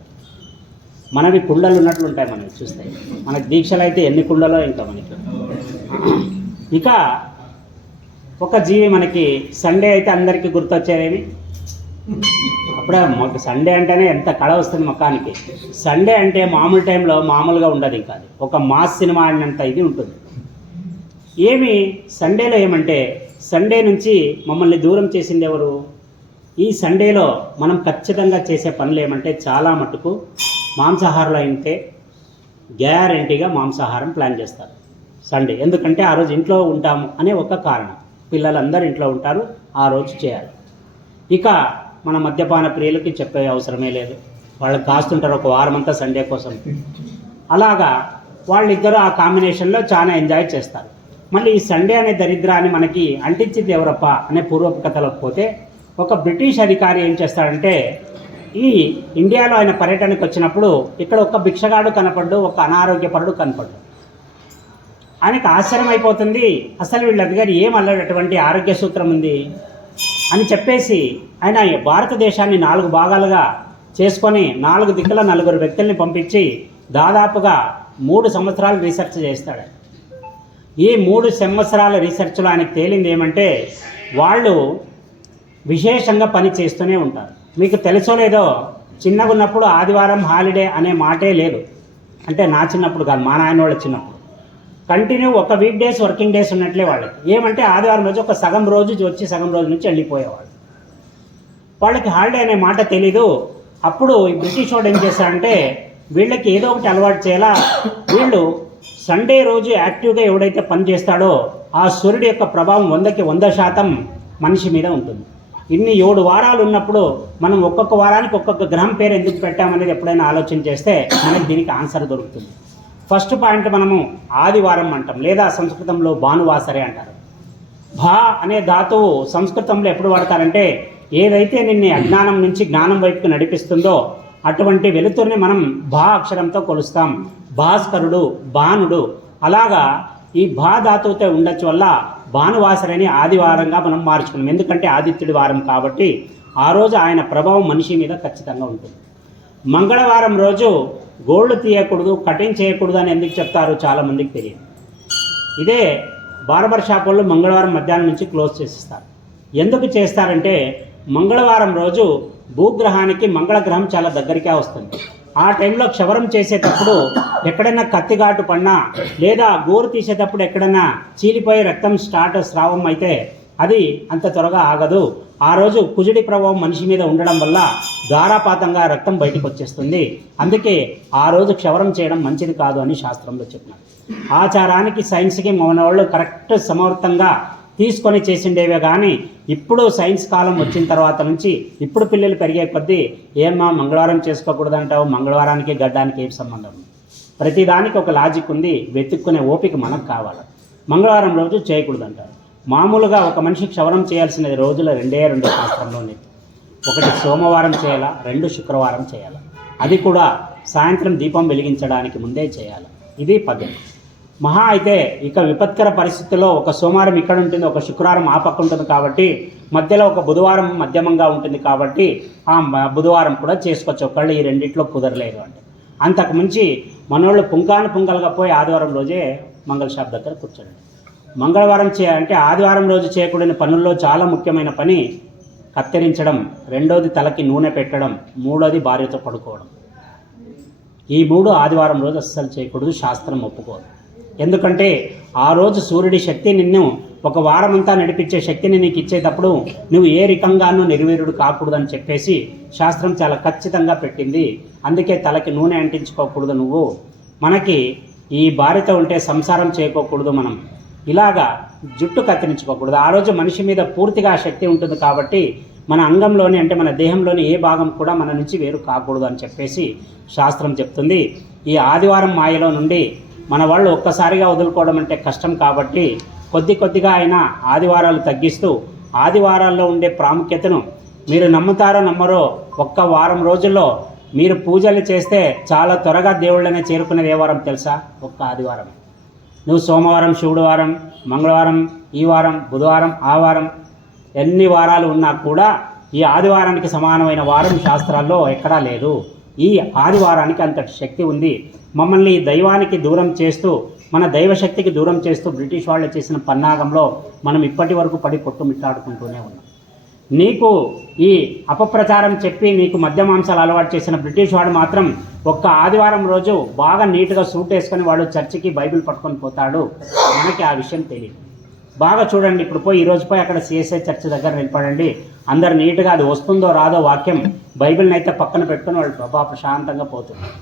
మనవి కుండలు ఉన్నట్లు ఉంటాయి మనకి చూస్తే. మనకి దీక్షలు అయితే ఎన్ని కుండలో ఇంకా మనకి. ఇక ఒక జీవి మనకి సండే అయితే అందరికీ గుర్తొచ్చేదేమి, అప్పుడే మాకు సండే అంటేనే ఎంత కళ వస్తుంది ముఖానికి. సండే అంటే మామూలు టైంలో మామూలుగా ఉండదు, ఇంకా అది ఒక మాస్ సినిమా అన్నంత ఇది ఉంటుంది. ఏమి సండేలో ఏమంటే సండే నుంచి మమ్మల్ని దూరం చేసింది ఎవరు? ఈ సండేలో మనం ఖచ్చితంగా చేసే పనులు ఏమంటే చాలా మటుకు మాంసాహారంలో అయితే గ్యారంటీగా మాంసాహారం ప్లాన్ చేస్తారు సండే. ఎందుకంటే ఆ రోజు ఇంట్లో ఉంటాము అనే ఒక కారణం. పిల్లలందరూ ఇంట్లో ఉంటారు, ఆ రోజు చేయాలి. ఇక మన మద్యపాన ప్రియులకి చెప్పే అవసరమే లేదు, వాళ్ళు కాస్తుంటారు ఒక వారం అంతా సండే కోసం. అలాగా వాళ్ళిద్దరూ ఆ కాంబినేషన్లో చాలా ఎంజాయ్ చేస్తారు. మళ్ళీ ఈ సండే అనే దరిద్రాన్ని మనకి అంటించింది ఎవరప్ప అనే పూర్వపు కథలోకి పోతే, ఒక బ్రిటిష్ అధికారి ఏం చేస్తాడంటే, ఈ ఇండియాలో ఆయన పర్యటనకు వచ్చినప్పుడు ఇక్కడ ఒక భిక్షగాడు కనపడ్డు, ఒక అనారోగ్యపరుడు కనపడ్డు. ఆయనకు ఆశ్చర్యం అయిపోతుంది, అసలు వీళ్ళ దగ్గర ఏం అల్లడటువంటి ఆరోగ్య సూత్రం ఉంది అని చెప్పేసి ఆయన భారతదేశాన్ని 4 భాగాలుగా చేసుకొని 4 దిక్కుల 4 వ్యక్తుల్ని పంపించి దాదాపుగా 3 సంవత్సరాలు రీసెర్చ్ చేస్తాడు. ఈ 3 సంవత్సరాల రీసెర్చ్లో ఆయనకు తేలింది ఏమంటే, వాళ్ళు విశేషంగా పని చేస్తూనే ఉంటారు. మీకు తెలుసో లేదో, చిన్నగా ఉన్నప్పుడు ఆదివారం హాలిడే అనే మాటే లేదు. అంటే నా చిన్నప్పుడు కాదు, మా నాయన వాళ్ళ చిన్నప్పుడు కంటిన్యూ ఒక వీక్ డేస్ వర్కింగ్ డేస్ ఉన్నట్లే వాళ్ళకి. ఏమంటే ఆదివారం రోజు ఒక సగం రోజు వచ్చి సగం రోజు నుంచి వెళ్ళిపోయేవాళ్ళు. వాళ్ళకి హాలిడే అనే మాట తెలీదు. అప్పుడు ఈ బ్రిటిష్ వాడు ఏం చేశాడంటే, వీళ్ళకి ఏదో ఒకటి అలవాటు చేయాలా, వీళ్ళు సండే రోజు యాక్టివ్గా ఎవడైతే పని చేస్తాడో ఆ సూర్యుడి యొక్క ప్రభావం 100కి 100% మనిషి మీద ఉంటుంది. ఇన్ని 7 వారాలు ఉన్నప్పుడు మనం ఒక్కొక్క వారానికి ఒక్కొక్క గ్రహం పేరు ఎందుకు పెట్టామనేది ఎప్పుడైనా ఆలోచన చేస్తే మనకి దీనికి ఆన్సర్ దొరుకుతుంది. ఫస్ట్ పాయింట్ మనము ఆదివారం అంటాం, లేదా సంస్కృతంలో భానువాసరే అంటారు. భా అనే ధాతువు సంస్కృతంలో ఎప్పుడు వాడతారంటే, ఏదైతే నిన్ను అజ్ఞానం నుంచి జ్ఞానం వైపుకు నడిపిస్తుందో అటువంటి వెలుతురిని మనం భా అక్షరంతో కొలుస్తాం. భాస్కరుడు, బాణుడు, అలాగా ఈ భా ధాతువుతో ఉండొచ్చు వల్ల భానువాసరని ఆదివారంగా మనం మార్చుకున్నాం. ఎందుకంటే ఆదిత్యుడి వారం కాబట్టి ఆ రోజు ఆయన ప్రభావం మనిషి మీద ఖచ్చితంగా ఉంటుంది. మంగళవారం రోజు గోళ్ళు తీయకూడదు, కటింగ్ చేయకూడదు అని ఎందుకు చెప్తారు చాలామందికి తెలియదు. ఇదే బార్బర్ షాప్ వాళ్ళు మంగళవారం మధ్యాహ్నం నుంచి క్లోజ్ చేసిస్తారు. ఎందుకు చేస్తారంటే, మంగళవారం రోజు భూగ్రహానికి మంగళగ్రహం చాలా దగ్గరికే వస్తుంది. ఆ టైంలో క్షవరం చేసేటప్పుడు ఎక్కడైనా కత్తిఘాటు పడినా, లేదా గోరు తీసేటప్పుడు ఎక్కడైనా చీలిపోయి రక్తం స్రావం అయితే అది అంత త్వరగా ఆగదు. ఆ రోజు కుజుడి ప్రభావం మనిషి మీద ఉండడం వల్ల ధారాపాతంగా రక్తం బయటకు వచ్చేస్తుంది. అందుకే ఆ రోజు క్షవరం చేయడం మంచిది కాదు అని శాస్త్రంలో చెప్పినారు. ఆచారానికి సైన్స్కి మన వాళ్ళు కరెక్ట్ సమర్థంగా తీసుకొని చేసిండేవే కానీ ఇప్పుడు సైన్స్ కాలం వచ్చిన తర్వాత నుంచి ఇప్పుడు పిల్లలు పెరిగే కొద్దీ ఏమ్మా మంగళవారం చేసుకోకూడదంటావు, మంగళవారానికి గడ్డానికి ఏం సంబంధం? ప్రతిదానికి ఒక లాజిక్ ఉంది, వెతుక్కునే ఓపిక మనకు కావాలి. మంగళవారం రోజు చేయకూడదంటారు. మామూలుగా ఒక మనిషి క్షవరం చేయాల్సిన రోజులు 2 శాస్త్రంలో ఉంది. 1 సోమవారం చేయాలా, 2 శుక్రవారం చేయాలా. అది కూడా సాయంత్రం దీపం వెలిగించడానికి ముందే చేయాలి. ఇది పద్ధతి. మహా అయితే ఇక విపత్కర పరిస్థితుల్లో ఒక సోమవారం ఇక్కడ ఉంటుంది, ఒక శుక్రవారం ఆ పక్క ఉంటుంది కాబట్టి మధ్యలో ఒక బుధవారం మధ్యమంగా ఉంటుంది కాబట్టి ఆ బుధవారం కూడా చేసుకోవచ్చు. ఒకళ్ళు ఈ రెండిట్లో కుదరలేదు అంటే అంతకు మించి మనోళ్ళు పుంకాలుగా పోయి ఆదివారం రోజే మంగళ షాప్ దగ్గర కూర్చోండి. మంగళవారం అంటే ఆదివారం రోజు చేయకూడని పనుల్లో చాలా ముఖ్యమైన పని కత్తిరించడం, 2వది తలకి నూనె పెట్టడం, 3వది భార్యతో పడుకోవడం. ఈ 3 ఆదివారం రోజు అస్సలు చేయకూడదు, శాస్త్రం ఒప్పుకోదు. ఎందుకంటే ఆ రోజు సూర్యుడి శక్తి నిన్ను ఒక వారమంతా నడిపించే శక్తిని నీకు ఇచ్చేటప్పుడు నువ్వు ఏ రకంగానూ నిర్వీర్యుడు కాకూడదని చెప్పేసి శాస్త్రం చాలా ఖచ్చితంగా పెట్టింది. అందుకే తలకి నూనె అంటించుకోకూడదు, నువ్వు మనకి ఈ భార్యతో ఉంటే సంసారం చేయకోకూడదు, మనం ఇలాగా జుట్టు కత్తిరించుకోకూడదు. ఆ రోజు మనిషి మీద పూర్తిగా శక్తి ఉంటుంది కాబట్టి మన అంగంలోని అంటే మన దేహంలోని ఏ భాగం కూడా మన నుంచి వేరు కాకూడదు అని చెప్పేసి శాస్త్రం చెప్తుంది. ఈ ఆదివారం మాయలో నుండి మన వాళ్ళు ఒక్కసారిగా వదులుకోవడం అంటే కష్టం కాబట్టి కొద్దిగా అయినా ఆదివారాలు తగ్గిస్తూ ఆదివారాల్లో ఉండే ప్రాముఖ్యతను మీరు నమ్ముతారో నమ్మరో, 1 వారం రోజుల్లో మీరు పూజలు చేస్తే చాలా త్వరగా దేవుళ్ళనే చేరుకునేది ఏ వారం తెలుసా? 1 ఆదివారం. నువ్వు సోమవారం, శివుడు వారం, మంగళవారం, ఈ వారం, బుధవారం, ఆ వారం, ఎన్ని వారాలు ఉన్నా కూడా ఈ ఆదివారానికి సమానమైన వారం శాస్త్రాల్లో ఎక్కడా లేదు. ఈ ఆదివారానికి అంతటి శక్తి ఉంది. మమ్మల్ని దైవానికి దూరం చేస్తూ, మన దైవశక్తికి దూరం చేస్తూ బ్రిటిష్ వాళ్ళు చేసిన పన్నాగంలో మనం ఇప్పటి వరకు పడి కొట్టుమిట్టాడుకుంటూనే ఉన్నాం. నీకు ఈ అపప్రచారం చెప్పి నీకు మద్య మాంసాలు అలవాటు చేసిన బ్రిటిష్ వాడు మాత్రం 1 ఆదివారం రోజు బాగా నీట్గా సూట్ వేసుకొని వాడు చర్చికి బైబిల్ పట్టుకొని పోతాడు. మనకి ఆ విషయం తెలియదు. బాగా చూడండి, ఇప్పుడు ఈరోజు పోయి అక్కడ సిఎస్ఐ చర్చ్ దగ్గర నిలబడండి, అందరు నీట్గా అది వస్తుందో రాదో వాక్యం బైబిల్ని అయితే పక్కన పెట్టుకొని వాళ్ళు బాగా ప్రశాంతంగా పోతున్నారు.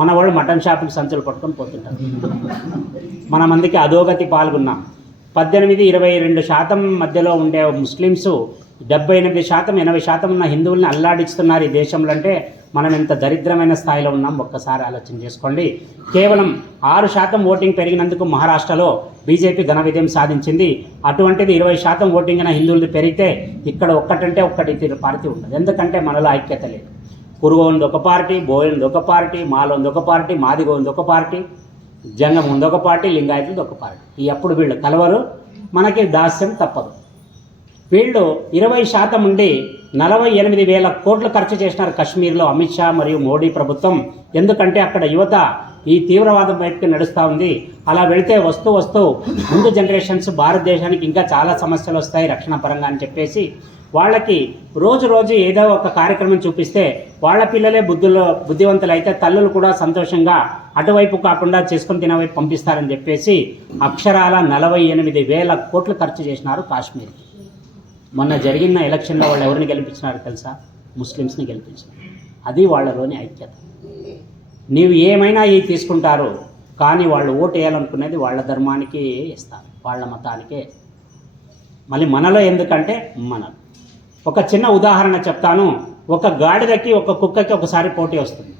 మన వాళ్ళు మటన్ షాపుకి సంచులు పట్టుకొని పోతుంటారు. మన మందికి అధోగతి పాల్గొన్నాం. 18-22% మధ్యలో ఉండే ముస్లిమ్స్ 78%, 80% ఉన్న హిందువుల్ని అల్లాడిస్తున్నారు ఈ దేశంలో అంటే మనం ఎంత దరిద్రమైన స్థాయిలో ఉన్నాం ఒక్కసారి ఆలోచన చేసుకోండి. కేవలం 6% ఓటింగ్ పెరిగినందుకు మహారాష్ట్రలో బీజేపీ ఘన విజయం సాధించింది. అటువంటిది 20% ఓటింగ్ అయిన హిందువులది పెరిగితే ఇక్కడ ఒక్కటంటే ఒక్కటి పార్టీ ఉండదు. ఎందుకంటే మనలో ఐక్యత లేదు. కురుగో ఉంది ఒక పార్టీ, బోయన్ ఒక పార్టీ, మాలో ఉంది ఒక పార్టీ, మాదిగో ఉంది ఒక పార్టీ, జంగం ఉంది ఒక పార్టీ, లింగాయతులది ఒక పార్టీ. ఎప్పుడు వీళ్ళు కలవరు, మనకి దాస్యం తప్పదు. వీళ్ళు 20% ఉండి 48,000 కోట్లు ఖర్చు చేసినారు కాశ్మీర్లో అమిత్ షా మరియు మోడీ ప్రభుత్వం. ఎందుకంటే అక్కడ యువత ఈ తీవ్రవాదం వైపుకి నడుస్తూ ఉంది. అలా వెళితే వస్తూ ముందు జనరేషన్స్ భారతదేశానికి ఇంకా చాలా సమస్యలు వస్తాయి రక్షణ పరంగా అని చెప్పేసి వాళ్ళకి రోజు ఏదో ఒక కార్యక్రమం చూపిస్తే వాళ్ళ పిల్లలే బుద్ధివంతులు అయితే తల్లులు కూడా సంతోషంగా అటువైపు కాకుండా చేసుకుని తినవైపు పంపిస్తారని చెప్పేసి అక్షరాల 48,000 కోట్లు ఖర్చు చేసినారు కాశ్మీర్కి. మొన్న జరిగిన ఎలక్షన్లో వాళ్ళు ఎవరిని గెలిపించినారు తెలుసా? ముస్లిమ్స్ని గెలిపించినారు. అది వాళ్ళలోని ఐక్యత. నీవు ఏమైనా తీసుకుంటారు, కానీ వాళ్ళు ఓటు వేయాలనుకునేది వాళ్ళ ధర్మానికి ఇస్తారు, వాళ్ళ మతానికే. మళ్ళీ మనలో ఎందుకంటే ఒక చిన్న ఉదాహరణ చెప్తాను. ఒక గాడిదకి ఒక కుక్కకి ఒకసారి పోటీ వస్తుంది.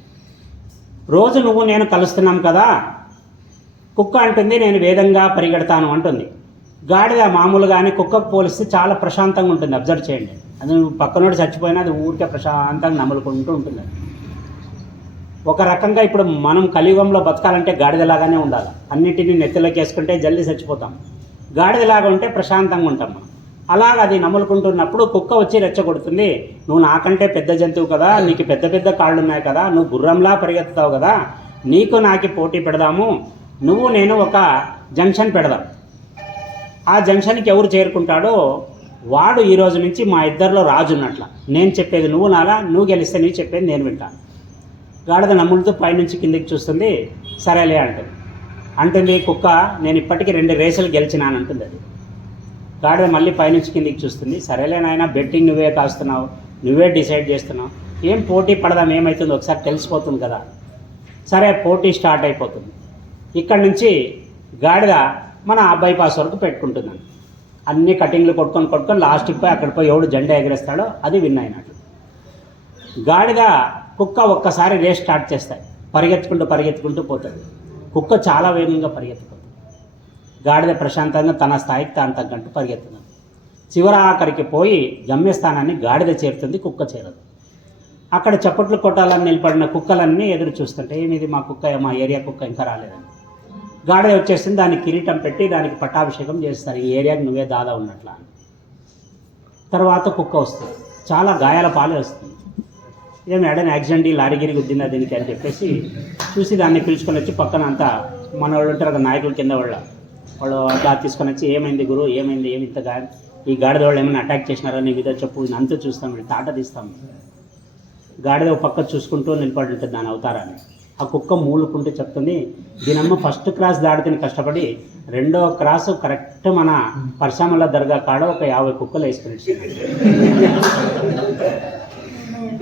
రోజు నువ్వు నేను కలుస్తున్నాం కదా, కుక్క అంటుంది నేను వేదంగా పరిగెడతాను అంటుంది. గాడిద మామూలుగానే కుక్కకు పోలిస్తే చాలా ప్రశాంతంగా ఉంటుంది. అబ్జర్వ్ చేయండి. అది పక్కనోడు చచ్చిపోయినా అది ఊరికే ప్రశాంతంగా నములుకుంటూ ఉంటుంది. ఒక రకంగా ఇప్పుడు మనం కలియుగంలో బతకాలంటే గాడిదలాగానే ఉండాలి. అన్నిటినీ నెత్తిలోకి వేసుకుంటే జల్దీ చచ్చిపోతాం. గాడిదలాగా ఉంటే ప్రశాంతంగా ఉంటాం మనం. అలాగ అది నములుకుంటున్నప్పుడు కుక్క వచ్చి రెచ్చగొడుతుంది. నువ్వు నాకంటే పెద్ద జంతువు కదా, నీకు పెద్ద కాళ్ళు ఉన్నాయి కదా, నువ్వు గుర్రంలా పరిగెత్తుతావు కదా, నీకు నాకు పోటీ పెడదాము, నువ్వు నేను ఒక జంక్షన్ పెడదాం. ఆ జంక్షన్కి ఎవరు చేరుకుంటాడో వాడు ఈ రోజు నుంచి మా ఇద్దరిలో రాజు ఉన్నట్ల. నేను చెప్పేది నువ్వు నాలా, నువ్వు గెలిస్తే నువ్వు చెప్పేది నేను వింటాను. గాడిద నమ్ములుతూ పైనుంచి కిందకి చూస్తుంది. సరేలే అంటుంది కుక్క, నేను ఇప్పటికీ 2 రేసులు గెలిచినాను అంటుంది. అది గాడిద మళ్ళీ పైనుంచి కిందకి చూస్తుంది. సరేలే నాయన, బెట్టింగ్ నువ్వే కాస్తున్నావు, నువ్వే డిసైడ్ చేస్తున్నావు, ఏం పోటీ పడదాం, ఏమవుతుందో ఒకసారి తెలిసిపోతుంది కదా. సరే పోటీ స్టార్ట్ అయిపోతుంది. ఇక్కడి నుంచి గాడిద మన బైపాస్ వరకు పెట్టుకుంటున్నాను. అన్ని కటింగ్లు కొట్టుకొని లాస్ట్కి పోయి అక్కడ పోయి ఎవడు జెండా ఎగరేస్తాడో అది విన్ అయినట్లు. గాడిద కుక్క ఒక్కసారి రేస్ స్టార్ట్ చేస్తాయి. పరిగెత్తుకుంటూ పోతుంది. కుక్క చాలా వేగంగా పరిగెత్తుకుంటుంది. గాడిద ప్రశాంతంగా తన స్థాయికి తాను తగ్గట్టు పరిగెత్తుతుంది. ఆఖరికి పోయి గమ్యస్థానాన్ని గాడిద చేరుతుంది, కుక్క చేరదు. అక్కడ చప్పట్లు కొట్టాలని నిలబడిన కుక్కలన్నీ ఎదురు చూస్తుంటే ఏమిది మా కుక్క, మా ఏరియా కుక్క ఇంకా రాలేదని. గాడిద వచ్చేస్తుంది. దానికి కిరీటం పెట్టి దానికి పట్టాభిషేకం చేస్తారు. ఈ ఏరియాకి నువ్వే దాదా ఉన్నట్లా. తర్వాత కుక్క వస్తుంది. చాలా గాయాల పాలే వస్తుంది. ఏమి ఎడని యాక్సిడెంట్, లారీగిరి గుద్దిందా దీనికి అని చెప్పేసి చూసి దాన్ని పిలుచుకొని వచ్చి పక్కన అంతా మన వాళ్ళు ఉంటారు కదా నాయకుల కింద వాళ్ళు అట్లా తీసుకొని వచ్చి ఏమైంది గురు, ఏమైంది, ఏమి ఇంత ఈ గాడిద వాళ్ళు ఏమైనా అటాక్ చేసినారా నీ మీద చెప్పు, అంతా చూస్తాం, తాట తీస్తాం. గాడిద పక్క చూసుకుంటూ నిలబడి ఉంటుంది దాని అవతారాన్ని. ఆ కుక్క మూలుకుంటూ చెప్తుంది, దీనమ్మ ఫస్ట్ క్రాస్ దాడితే కష్టపడి 2వ క్రాసు కరెక్ట్ మన పరశురాముల దర్గా కాడ ఒక 50 కుక్కలు వేసుకుని.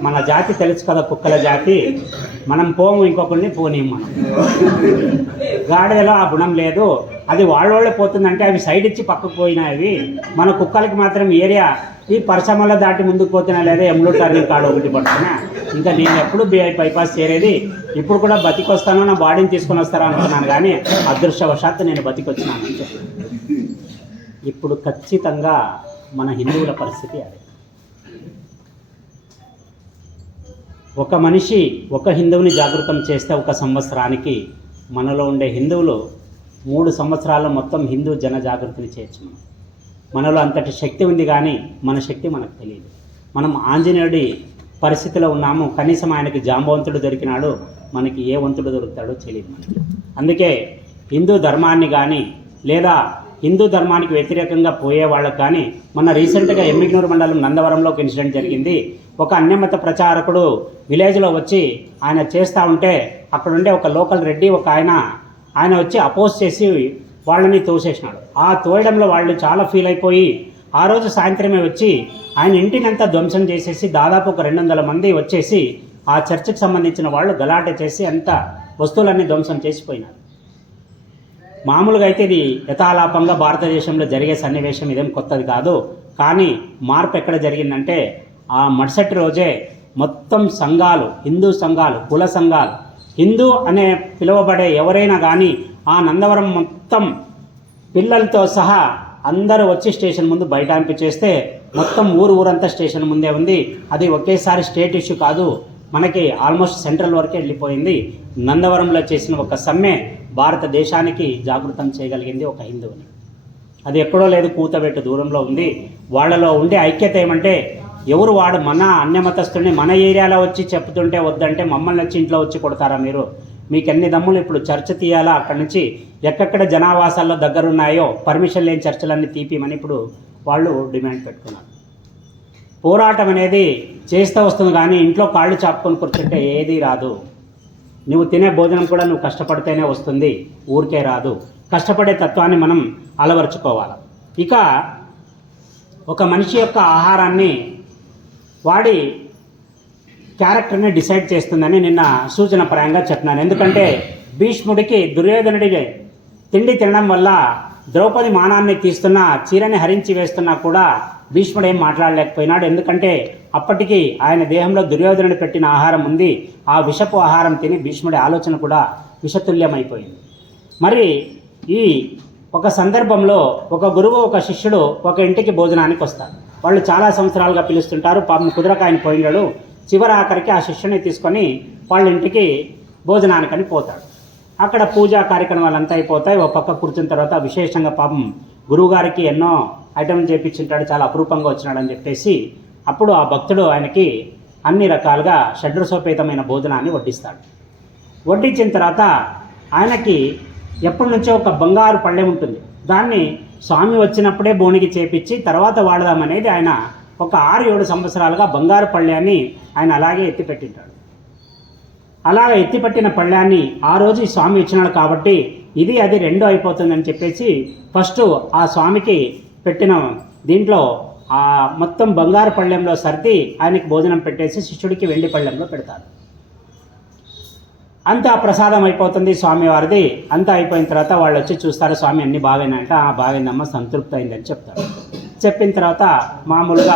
మన జాతి తెలుసు కదా, కుక్కల జాతి. మనం పోము, ఇంకొకరిని పోనీం. మనం గాడిదలో ఆ గుణం లేదు. అది వాళ్ళే పోతుందంటే అవి సైడ్ ఇచ్చి పక్కకు పోయినాయి. మన కుక్కలకి మాత్రం ఏరియా ఈ పరశురాముల దాటి ముందుకు పోతున్నా లేదా ఎమ్ములు టర్నింగ్ కాడ ఒకటి పడుతున్నా. ఇంకా నేను ఎప్పుడు బైపాస్ చేరేది. ఇప్పుడు కూడా బతికొస్తాను, నా బాడీని తీసుకొని వస్తారా అనుకున్నాను, కానీ అదృష్టవశాత్తు నేను బతికొచ్చినాను అని చెప్పి. ఇప్పుడు ఖచ్చితంగా మన హిందువుల పరిస్థితి అదే. ఒక మనిషి ఒక హిందువుని జాగృతం చేస్తే ఒక సంవత్సరానికి మనలో ఉండే హిందువులు 3 సంవత్సరాల్లో మొత్తం హిందూ జన జాగృతిని చేయొచ్చు. మనలో అంతటి శక్తి ఉంది, కానీ మన శక్తి మనకు తెలియదు. మనం ఆంజనేయుడి పరిస్థితిలో ఉన్నాము. కనీసం ఆయనకి జాంబవంతుడు దొరికినాడు, మనకి ఏ వంతుడు దొరుకుతాడో తెలియదు మనకి. అందుకే హిందూ ధర్మాన్ని కానీ లేదా హిందూ ధర్మానికి వ్యతిరేకంగా పోయే వాళ్ళకు కానీ మొన్న రీసెంట్గా ఎమ్మిగ్నూరు మండలం నందవరంలో ఒక ఇన్సిడెంట్ జరిగింది. ఒక అన్యమత ప్రచారకుడు విలేజ్లో వచ్చి ఆయన చేస్తూ ఉంటే అక్కడుండే ఒక లోకల్ రెడ్డి ఒక ఆయన వచ్చి అపోజ్ చేసి వాళ్ళని తోసేసినాడు. ఆ తోయడంలో వాళ్ళు చాలా ఫీల్ అయిపోయి ఆ రోజు సాయంత్రమే వచ్చి ఆయన ఇంటినంతా ధ్వంసం చేసేసి దాదాపు ఒక 200 మంది వచ్చేసి ఆ చర్చికి సంబంధించిన వాళ్ళు గలాట చేసి అంత వస్తువులన్నీ ధ్వంసం చేసిపోయినారు. మామూలుగా అయితే ఇది యథాలాపంగా భారతదేశంలో జరిగే సన్నివేశం, ఇదేం కొత్తది కాదు. కానీ మార్పు ఎక్కడ జరిగిందంటే ఆ మరుసటి రోజే మొత్తం సంఘాలు, హిందూ సంఘాలు, కుల సంఘాలు, హిందూ అనే పిలువబడే ఎవరైనా కానీ ఆ నందవరం మొత్తం పిల్లలతో సహా అందరూ వచ్చి స్టేషన్ ముందు బైఠాయింపు చేస్తే మొత్తం ఊరంతా స్టేషన్ ముందే ఉంది. అది ఒకేసారి స్టేట్ ఇష్యూ కాదు, మనకి ఆల్మోస్ట్ సెంట్రల్ వరకే వెళ్ళిపోయింది. నందవరంలో చేసిన ఒక సమ్మె భారతదేశానికి జాగృతం చేయగలిగింది ఒక హిందువుని. అది ఎక్కడో లేదు, కూతబెట్టు దూరంలో ఉంది. వాళ్ళలో ఉండే ఐక్యత ఏమంటే ఎవరు వాడు మన అన్యమతస్తుడిని మన ఏరియాలో వచ్చి చెప్తుంటే వద్దంటే మమ్మల్ని వచ్చి ఇంట్లో వచ్చి కొడతారా మీరు? మీకు ఎన్ని దమ్ములు ఇప్పుడు చర్చ తీయాలా? అక్కడి నుంచి ఎక్కడెక్కడ జనావాసాల్లో దగ్గరున్నాయో పర్మిషన్ లేని చర్చలన్నీ తీపిమని ఇప్పుడు వాళ్ళు డిమాండ్ పెట్టుకున్నారు. పోరాటం అనేది చేస్తూ వస్తుంది కానీ ఇంట్లో కాళ్ళు చాపుకొని కూర్చుంటే ఏదీ రాదు. నువ్వు తినే భోజనం కూడా నువ్వు కష్టపడితేనే వస్తుంది, ఊరికే రాదు. కష్టపడే తత్వాన్ని మనం అలవర్చుకోవాలి. ఇక ఒక మనిషి యొక్క ఆహారాన్ని వాడి క్యారెక్టర్ని డిసైడ్ చేస్తుందని నిన్న సూచనపరంగా చెప్పినాను. ఎందుకంటే భీష్ముడికి దుర్యోధనుడి తిండి తినడం వల్ల ద్రౌపది మానాన్ని తీస్తున్నా, చీరని హరించి వేస్తున్నా కూడా భీష్ముడు ఏం మాట్లాడలేకపోయినాడు. ఎందుకంటే అప్పటికి ఆయన దేహంలో దుర్యోధనుడు పెట్టిన ఆహారం ఉంది. ఆ విషపు ఆహారం తిని భీష్ముడి ఆలోచన కూడా విషతుల్యమైపోయింది. మరి ఈ ఒక సందర్భంలో ఒక గురువు ఒక శిష్యుడు ఒక ఇంటికి భోజనానికి వస్తారు. వాళ్ళు చాలా సంవత్సరాలుగా పిలుస్తుంటారు. పాపం కుదరక ఆయన పోయినాడు. చివరి ఆఖరికి ఆ శిష్యుని తీసుకొని వాళ్ళ ఇంటికి భోజనానికని పోతాడు. అక్కడ పూజా కార్యక్రమాలు అయిపోతాయి. ఒక పక్క కూర్చున్న తర్వాత విశేషంగా పాపం గురువుగారికి ఎన్నో ఐటమ్ చేపించుంటాడు, చాలా అపురూపంగా వచ్చినాడని చెప్పేసి అప్పుడు ఆ భక్తుడు ఆయనకి అన్ని రకాలుగా షడ్రసోపేతమైన భోజనాన్ని వడ్డిస్తాడు. వడ్డించిన తర్వాత ఆయనకి ఎప్పటి నుంచో ఒక బంగారు పళ్ళెం ఉంటుంది. దాన్ని స్వామి వచ్చినప్పుడే బోనికి చేపించి తర్వాత వాడదామనేది ఆయన ఒక 6-7 సంవత్సరాలుగా బంగారు పళ్ళాన్ని ఆయన అలాగే ఎత్తిపెట్టింటాడు. అలాగ ఎత్తిపెట్టిన పళ్ళాన్ని ఆ రోజు ఈ స్వామి ఇచ్చినాడు కాబట్టి ఇది అది రెండో అయిపోతుందని చెప్పేసి ఫస్ట్ ఆ స్వామికి పెట్టిన దీంట్లో ఆ మొత్తం బంగారు పళ్ళెంలో సర్ది ఆయనకి భోజనం పెట్టేసి శిష్యుడికి వెండి పళ్ళెంలో పెడతారు. అంతా ప్రసాదం అయిపోతుంది స్వామివారిది. అంతా అయిపోయిన తర్వాత వాళ్ళు వచ్చి చూస్తారు, స్వామి అన్నీ బాగానంట. బాగైందమ్మా, సంతృప్తి అయిందని చెప్తారు. చెప్పిన తర్వాత మామూలుగా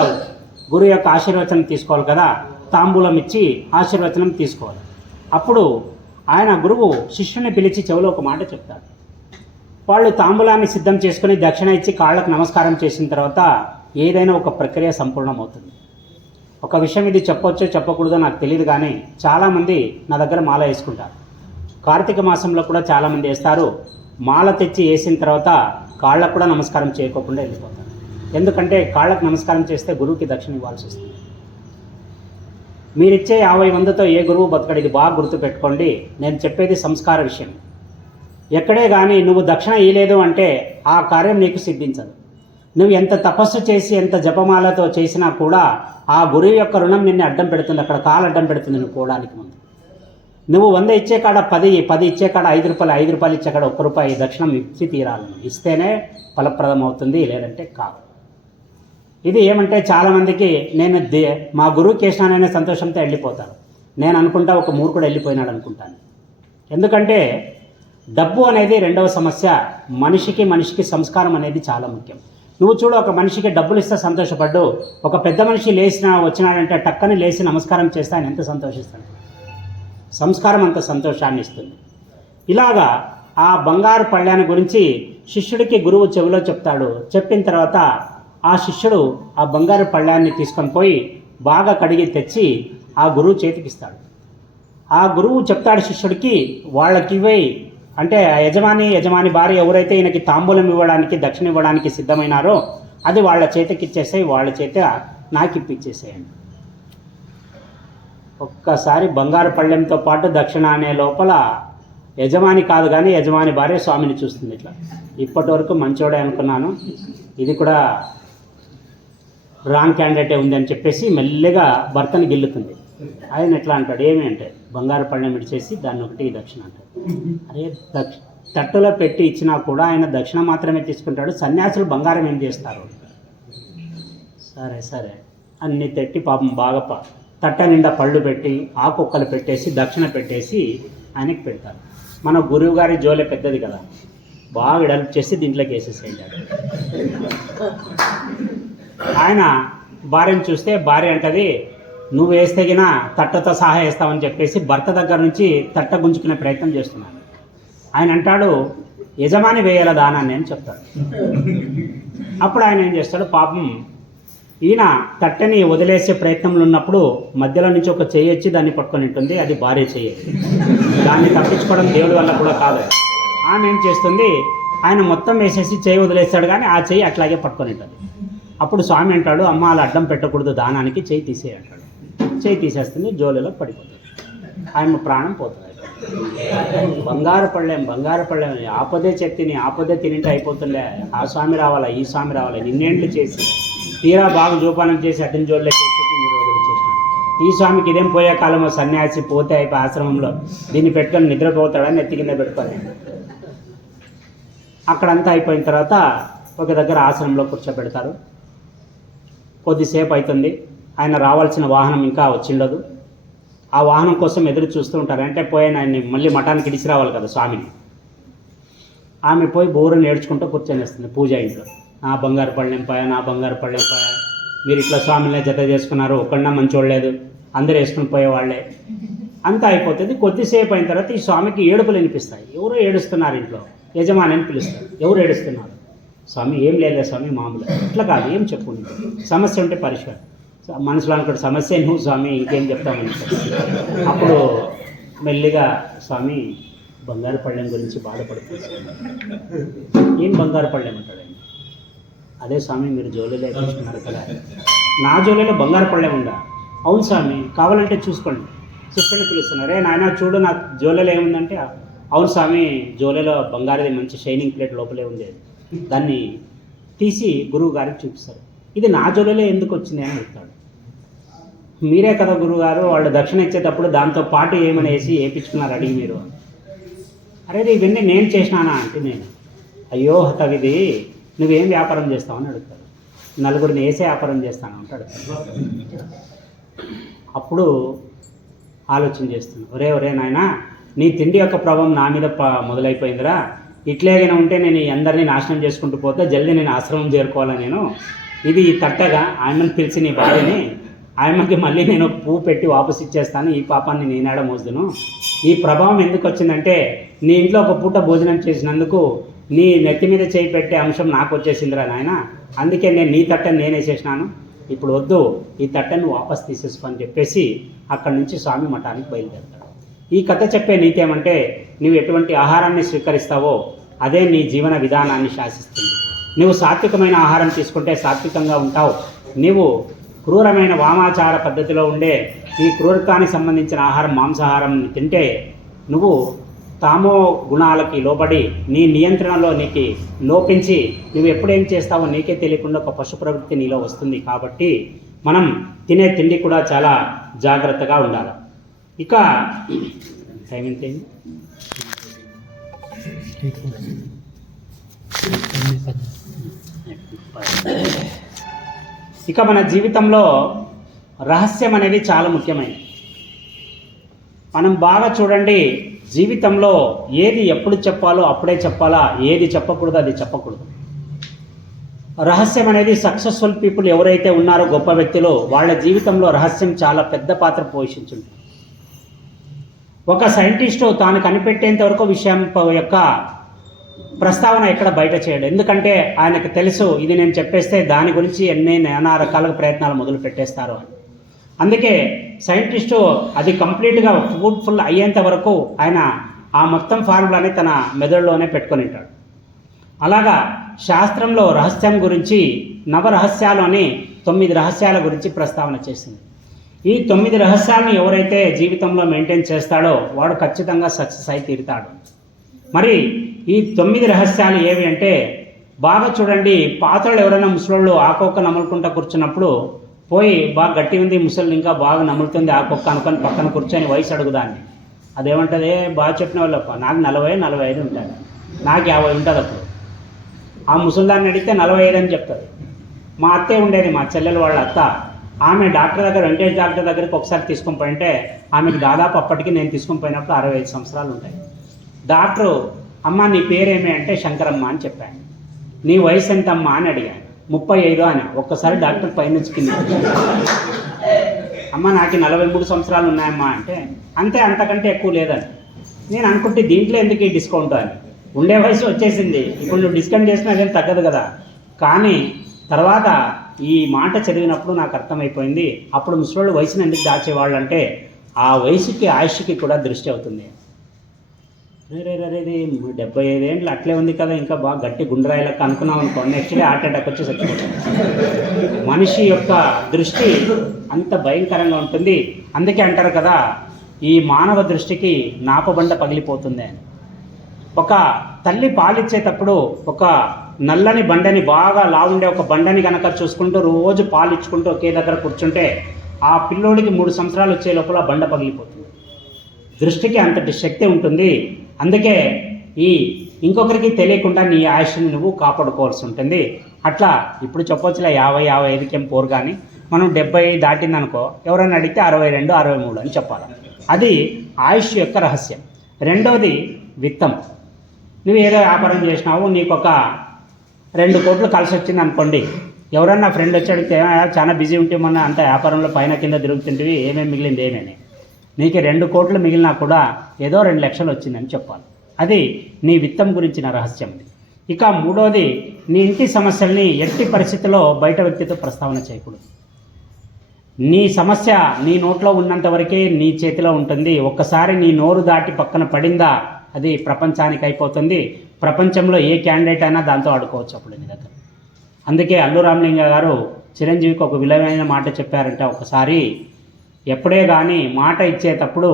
గురువు యొక్క ఆశీర్వచనం తీసుకోవాలి కదా, తాంబూలం ఇచ్చి ఆశీర్వచనం తీసుకోవాలి. అప్పుడు ఆయన గురువు శిష్యుని పిలిచి చెవిలో ఒక మాట చెప్తాడు. వాళ్ళు తాంబూలాన్ని సిద్ధం చేసుకుని దక్షిణ ఇచ్చి కాళ్ళకు నమస్కారం చేసిన తర్వాత ఏదైనా ఒక ప్రక్రియ సంపూర్ణమవుతుంది. ఒక విషయం ఇది చెప్పొచ్చో చెప్పకూడదో నాకు తెలియదు కానీ చాలామంది నా దగ్గర మాల వేసుకుంటారు. కార్తీక మాసంలో కూడా చాలామంది వేస్తారు. మాల తెచ్చి వేసిన తర్వాత కాళ్ళకు కూడా నమస్కారం చేయకోకుండా వెళ్ళిపోతారు. ఎందుకంటే కాళ్ళకు నమస్కారం చేస్తే గురువుకి దక్షిణ ఇవ్వాల్సి వస్తుంది. మీరిచ్చే 50 మందితో ఏ గురువు బతకడు. ఇది బాగా గుర్తుపెట్టుకోండి. నేను చెప్పేది సంస్కార విషయం. ఎక్కడే కానీ నువ్వు దక్షిణ ఇవ్వలేదు అంటే ఆ కార్యం నీకు సిద్ధించదు. నువ్వు ఎంత తపస్సు చేసి ఎంత జపమాలతో చేసినా కూడా ఆ గురువు యొక్క రుణం నిన్ను అడ్డం పెడుతుంది. అక్కడ కాలు అడ్డం పెడుతుంది నువ్వు పోవడానికి ముందు. నువ్వు 100 ఇచ్చే కాడ 10 ఇచ్చే కాడ 5 రూపాయలు, 5 రూపాయలు ఇచ్చే కాడ 1 రూపాయి దక్షిణం ఇచ్చి తీరాలి. ఇస్తేనే ఫలప్రదం అవుతుంది, లేదంటే కాదు. ఇది ఏమంటే చాలామందికి నేను మా గురువుకి వేసినాననే సంతోషంతో వెళ్ళిపోతారు. నేను అనుకుంటా ఒక మూర్ఖుడు వెళ్ళిపోయినాడు అనుకుంటాను. ఎందుకంటే డబ్బు అనేది రెండవ సమస్య. మనిషికి సంస్కారం అనేది చాలా ముఖ్యం. నువ్వు చూడు, ఒక మనిషికి డబ్బులు ఇస్తే సంతోషపడ్డు, ఒక పెద్ద మనిషి వచ్చినాడంటే టక్కని లేచి నమస్కారం చేస్తే ఆయన ఎంత సంతోషిస్తాడు. సంస్కారం అంత సంతోషాన్ని ఇస్తుంది. ఇలాగా ఆ బంగారు పళ్ళాన్ని గురించి శిష్యుడికి గురువు చెవిలో చెప్తాడు. చెప్పిన తర్వాత ఆ శిష్యుడు ఆ బంగారు పళ్ళాన్ని తీసుకొని పోయి బాగా కడిగి తెచ్చి ఆ గురువు చేతికిస్తాడు. ఆ గురువు చెప్తాడు శిష్యుడికి, వాళ్ళకి ఇవే అంటే యజమాని భార్య ఎవరైతే ఈయనకి తాంబూలం ఇవ్వడానికి దక్షిణ ఇవ్వడానికి సిద్ధమైనారో అది వాళ్ళ చేతికి ఇచ్చేసేయి, వాళ్ళ చేత నాకు ఇప్పించేసేయండి. ఒక్కసారి బంగారు పళ్ళెంతో పాటు దక్షిణ అనే లోపల యజమాని కాదు కానీ యజమాని భార్య స్వామిని చూస్తుంది. ఇట్లా ఇప్పటి వరకు మంచోడే అనుకున్నాను, ఇది కూడా రాంగ్ క్యాండిడేటే ఉంది అని చెప్పేసి మెల్లిగా భర్తని గిల్లుతుంది. ఆయన ఎట్లా అంటాడు, ఏమి అంటే బంగారు పళ్ళెం ఇచ్చేసి దాన్ని ఒకటి దక్షిణ అంటాడు. అరే తట్టులో పెట్టి ఇచ్చినా కూడా ఆయన దక్షిణ మాత్రమే తీసుకుంటాడు. సన్యాసులు బంగారం ఏం చేస్తారు? సరే అన్ని తెట్టి పాపం బాగా తట్ట నిండా పళ్ళు పెట్టి ఆకుక్కలు పెట్టేసి దక్షిణ పెట్టేసి ఆయనకి పెడతారు. మన గురువు గారి జోలే పెద్దది కదా, బాగా డెవలప్ చేసి దీంట్లోకి వేసేసేయండి. ఆయన భార్యను చూస్తే భార్య అంటది, నువ్వు వేస్తేగిన తట్టతో సహా వేస్తావని చెప్పేసి భర్త దగ్గర నుంచి తట్ట గుంజుకునే ప్రయత్నం చేస్తున్నాను. ఆయన అంటాడు, యజమాని వేయాల దానాన్ని అని చెప్తాడు. అప్పుడు ఆయన ఏం చేస్తాడు, పాపం ఈయన తట్టని వదిలేసే ప్రయత్నంలో ఉన్నప్పుడు మధ్యలో నుంచి ఒక చెయ్యి వచ్చి దాన్ని పట్టుకొని ఉంటుంది, అది భార్య చెయ్యి. దాన్ని తప్పించుకోవడం దేవుడి వల్ల కూడా కాదు. ఆమె ఏం చేస్తుంది, ఆయన మొత్తం వేసేసి చెయ్యి వదిలేస్తాడు, కానీ ఆ చెయ్యి అట్లాగే పట్టుకొని ఉంటుంది. అప్పుడు స్వామి అంటాడు, అమ్మ అలా అడ్డం పెట్టకూడదు దానానికి, చెయ్యి తీసేయి అంటాడు. చెయ్యి తీసేస్తుంది, జోలిలో పడిపోతుంది, ఆయన ప్రాణం పోతుంది. బంగారు పళ్ళేం ఆపదే చెత్తిని ఆపదే తినింటే అయిపోతుండే, ఆ స్వామి రావాలా ఈ స్వామి రావాలా నిన్నేండ్లు చేసి తీరా బాగా జోపానం చేసి అడ్డం జోళ్ళే చేసి మీరు వదిలిచేసినాడు. ఈ స్వామికి ఇదేం పోయే కాలమో, సన్యాసి పోతే అయిపోయి ఆశ్రమంలో దీన్ని పెట్టుకొని నిద్రపోతాడని నెత్తి కింద పెట్టుకొని అక్కడంతా అయిపోయిన తర్వాత ఒక దగ్గర ఆశ్రమంలో కూర్చోబెడతారు. కొద్దిసేపు అవుతుంది, ఆయన రావాల్సిన వాహనం ఇంకా వచ్చిండదు. ఆ వాహనం కోసం ఎదురు చూస్తూ ఉంటారు. అంటే పోయిన ఆయన్ని మళ్ళీ మఠానికి ఇడిచి రావాలి కదా స్వామిని. ఆమె పోయి బోరుని ఏడ్చుకుంటూ కూర్చొని వస్తుంది పూజ ఇంట్లో. నా బంగారు పళ్ళెం పాయ, నా బంగారు పళ్ళెం పాయ, మీరు ఇట్లా స్వామినే జత చేసుకున్నారు, ఒక్కడన్నా మంచోడలేదు, అందరూ వేసుకుని పోయేవాళ్లే. అంతా అయిపోతుంది. కొద్దిసేపు అయిన తర్వాత ఈ స్వామికి ఏడుపులు వినిపిస్తాయి. ఎవరో ఏడుస్తున్నారు ఇంట్లో, యజమాని అని పిలుస్తారు. ఎవరు ఏడుస్తున్నారు? స్వామి ఏం లేదా స్వామి, మామూలు. ఇట్లా కాదు, ఏం చెప్పుకుంది, సమస్య ఉంటే పరిష్కారం. మనసులో అనుకోండి, సమస్య నువ్వు స్వామి, ఇంకేం చెప్తామని. అప్పుడు మెల్లిగా స్వామి బంగారు పళ్ళెం గురించి బాధపడుతుంది. ఏం బంగారు పళ్ళెం అంటాడండి? అదే స్వామి మీరు జోలీలో ఎక్కించుకున్నారు కదా, నా జోలీలో బంగారు పళ్ళెం ఉందా? అవును స్వామి, కావాలంటే చూసుకోండి. శిష్యుని పిలుస్తున్నారు, నాయన చూడు నా జోలీలో ఏముందంటే, అవును స్వామి జోలీలో బంగారుది మంచి షైనింగ్ ప్లేట్ లోపలే ఉంది, దాన్ని తీసి గురువు గారికి చూపిస్తారు. ఇది నా జోలీలో ఎందుకు వచ్చింది అని చెప్తాడు. మీరే కదా గురువుగారు వాళ్ళు దక్షిణ ఇచ్చేటప్పుడు దాంతో పాటు ఏమని వేసి వేయించుకున్నారు అడిగి మీరు. అరే ఇవన్నీ నేను చేసినానా అంటే, నేను అయ్యో హతవిది, నువ్వేం వ్యాపారం చేస్తావని అడుగుతాడు. నలుగురిని వేసే వ్యాపారం చేస్తాను అంటాడు. అప్పుడు ఆలోచన చేస్తున్నాను, ఒరే నాయన, నీ తిండి యొక్క ప్రభావం నా మీద మొదలైపోయిందిరా, ఇట్లేగానే ఉంటే నేను అందరినీ నాశనం చేసుకుంటూ పోతే జల్దీ నేను ఆశ్రమం చేరుకోవాలా. నేను ఇది తట్టగా ఆయనను పిలిచి నీ భార్యని, ఆయనకి మళ్ళీ నేను పువ్వు పెట్టి వాపసు ఇచ్చేస్తాను, ఈ పాపాన్ని నేనాడ మోసుదును. ఈ ప్రభావం ఎందుకు వచ్చిందంటే, నీ ఇంట్లో ఒక పూట భోజనం చేసినందుకు నీ నెత్తి మీద చేయి పెట్టే అంశం నాకు వచ్చేసిందిరా నాయన, అందుకే నేను నీ తట్టని నేనేసేసినాను, ఇప్పుడు వద్దు, ఈ తట్టను వాపసు తీసేసుకో అని చెప్పేసి అక్కడి నుంచి స్వామి మఠానికి బయలుదేరుతాడు. ఈ కథ చెప్పే నీతి ఏమంటే, నువ్వు ఎటువంటి ఆహారాన్ని స్వీకరిస్తావో అదే నీ జీవన విధానాన్ని శాసిస్తుంది. నువ్వు సాత్వికమైన ఆహారం తీసుకుంటే సాత్వికంగా ఉంటావు. నీవు క్రూరమైన వామాచార పద్ధతిలో ఉండే ఈ క్రూరత్వానికి సంబంధించిన ఆహారం, మాంసాహారం తింటే నువ్వు తామో గుణాలకి లోబడి నీ నియంత్రణలో నీకు లోపించి నువ్వు ఎప్పుడేం చేస్తావో నీకే తెలియకుండా ఒక పశు ప్రవృత్తి నీలో వస్తుంది. కాబట్టి మనం తినే తిండి కూడా చాలా జాగ్రత్తగా ఉండాలి. ఇక టైం ఎంతైంది? ఇక మన జీవితంలో రహస్యం అనేది చాలా ముఖ్యమైనది. మనం బాగా చూడండి, జీవితంలో ఏది ఎప్పుడు చెప్పాలో అప్పుడే చెప్పాలా, ఏది చెప్పకూడదు అది చెప్పకూడదు. రహస్యం అనేది సక్సెస్ఫుల్ పీపుల్ ఎవరైతే ఉన్నారో, గొప్ప వ్యక్తులు, వాళ్ళ జీవితంలో రహస్యం చాలా పెద్ద పాత్ర పోషించుంది. ఒక సైంటిస్టు తాను కనిపెట్టేంత వరకు విషయం యొక్క ప్రస్తావన ఎక్కడ బయట చేయడు. ఎందుకంటే ఆయనకు తెలుసు, ఇది నేను చెప్పేస్తే దాని గురించి నానా రకాల ప్రయత్నాలు మొదలు పెట్టేస్తారు అని. అందుకే సైంటిస్టు అది కంప్లీట్గా ఫ్రూట్ఫుల్ అయ్యేంత వరకు ఆయన ఆ మొత్తం ఫార్ములాని తన మెదడులోనే పెట్టుకొని ఉంటాడు. అలాగా శాస్త్రంలో రహస్యం గురించి నవరహస్యాలు అని 9 రహస్యాల గురించి ప్రస్తావన చేసింది. ఈ 9 రహస్యాలను ఎవరైతే జీవితంలో మెయింటైన్ చేస్తాడో వాడు ఖచ్చితంగా సక్సెస్ అయి తీరుతాడు. మరి ఈ 9 రహస్యాలు ఏవి అంటే, బాగా చూడండి, పాత్రలు ఎవరైనా ముసలోళ్ళు ఆకొక్క నములుకుంటా కూర్చున్నప్పుడు పోయి బాగా గట్టి ఉంది ముసలి ఇంకా బాగా నములుతుంది ఆకొక్క అనుకొని పక్కన కూర్చొని వయసు అడుగుదాన్ని. అదేమంటుంది, బాగా చెప్పిన వాళ్ళు, నాకు 40-45 ఉంటుంది, నాకు 50 ఉంటుంది. అప్పుడు ఆ ముసలిదాన్ని అడిగితే 45 అని చెప్తుంది. మా అత్తే ఉండేది, మా చెల్లెలు వాళ్ళ అత్త, ఆమె డాక్టర్ దగ్గర, వెంకటేష్ డాక్టర్ దగ్గరికి ఒకసారి తీసుకొని పోయింటే ఆమెకు దాదాపు అప్పటికి నేను తీసుకొని పోయినప్పుడు 65 సంవత్సరాలు ఉంటాయి. డాక్టరు, అమ్మ నీ పేరేమి అంటే శంకరమ్మ అని చెప్పాను. నీ వయసు ఎంతమ్మా అని అడిగాను. 35 అని. ఒక్కసారి డాక్టర్ పైనుంచి కింద, అమ్మ నాకు 43 సంవత్సరాలు ఉన్నాయమ్మా అంటే, అంతే, అంతకంటే ఎక్కువ లేదని. నేను అనుకుంటే దీంట్లో ఎందుకు ఈ డిస్కౌంట్ అని. ఉండే వయసు వచ్చేసింది, ఇప్పుడు నువ్వు డిస్కౌంట్ చేసినా అదేం తగ్గదు కదా. కానీ తర్వాత ఈ మాట చదివినప్పుడు నాకు అర్థమైపోయింది, అప్పుడు ముసలోళ్ళు వయసుని ఎందుకు దాచేవాళ్ళు అంటే ఆ వయసుకి ఆయుష్కి కూడా దృష్టి అవుతుంది. ఇది 75 ఏండ్లు అట్లే ఉంది కదా, ఇంకా బాగా గట్టి గుండ్రాయిలక్క అనుకున్నాం అనుకో, నెక్స్ట్ డే హార్ట్ అటాక్ వచ్చి చచ్చిపోతుంది. మనిషి యొక్క దృష్టి అంత భయంకరంగా ఉంటుంది. అందుకే అంటారు కదా, ఈ మానవ దృష్టికి నాపబండ పగిలిపోతుంది అని. ఒక తల్లి పాలిచ్చేటప్పుడు ఒక నల్లని బండని, బాగా లావుండే ఒక బండని కనుక చూసుకుంటూ రోజు పాలు ఇచ్చుకుంటూ ఒకే దగ్గర కూర్చుంటే ఆ పిల్లోడికి 3 సంవత్సరాలు వచ్చే లోపల బండ పగిలిపోతుంది. దృష్టికి అంతటి శక్తి ఉంటుంది. అందుకే ఈ ఇంకొకరికి తెలియకుండా నీ ఆయుష్ని నువ్వు కాపాడుకోవాల్సి ఉంటుంది. అట్లా ఇప్పుడు చెప్పొచ్చులే 50-55కి ఏం పోరు, కానీ మనం 70 దాటిందనుకో, ఎవరైనా అడిగితే 62, 63 అని చెప్పాలి. అది ఆయుష్ యొక్క రహస్యం. రెండవది విత్తం. నువ్వు ఏదో వ్యాపారం చేసినావు, నీకు ఒక 2 కోట్లు కలిసి వచ్చింది అనుకోండి, ఎవరన్నా ఫ్రెండ్ వచ్చి అడిగితే చాలా బిజీ ఉంటే మొన్న అంత వ్యాపారంలో పైన కింద తిరుగుతుంటివి, ఏమేమి మిగిలింది ఏమేమి, నీకు 2 కోట్లు మిగిలినా కూడా ఏదో 2 లక్షలు వచ్చిందని చెప్పాలి. అది నీ విత్తం గురించిన రహస్యం. ఇక మూడోది, నీ ఇంటి సమస్యల్ని ఎట్టి పరిస్థితిలో బయట వ్యక్తితో ప్రస్తావన చేయకూడదు. నీ సమస్య నీ నోట్లో ఉన్నంత వరకే నీ చేతిలో ఉంటుంది. ఒక్కసారి నీ నోరు దాటి పక్కన పడిందా అది ప్రపంచానికి అయిపోతుంది. ప్రపంచంలో ఏ క్యాండిడేట్ అయినా దాంతో ఆడుకోవచ్చు అప్పుడు నీ దగ్గర. అందుకే అల్లు రామలింగ గారు చిరంజీవికి ఒక విలువైన మాట చెప్పారంటే, ఒకసారి ఎప్పుడే కానీ మాట ఇచ్చేటప్పుడు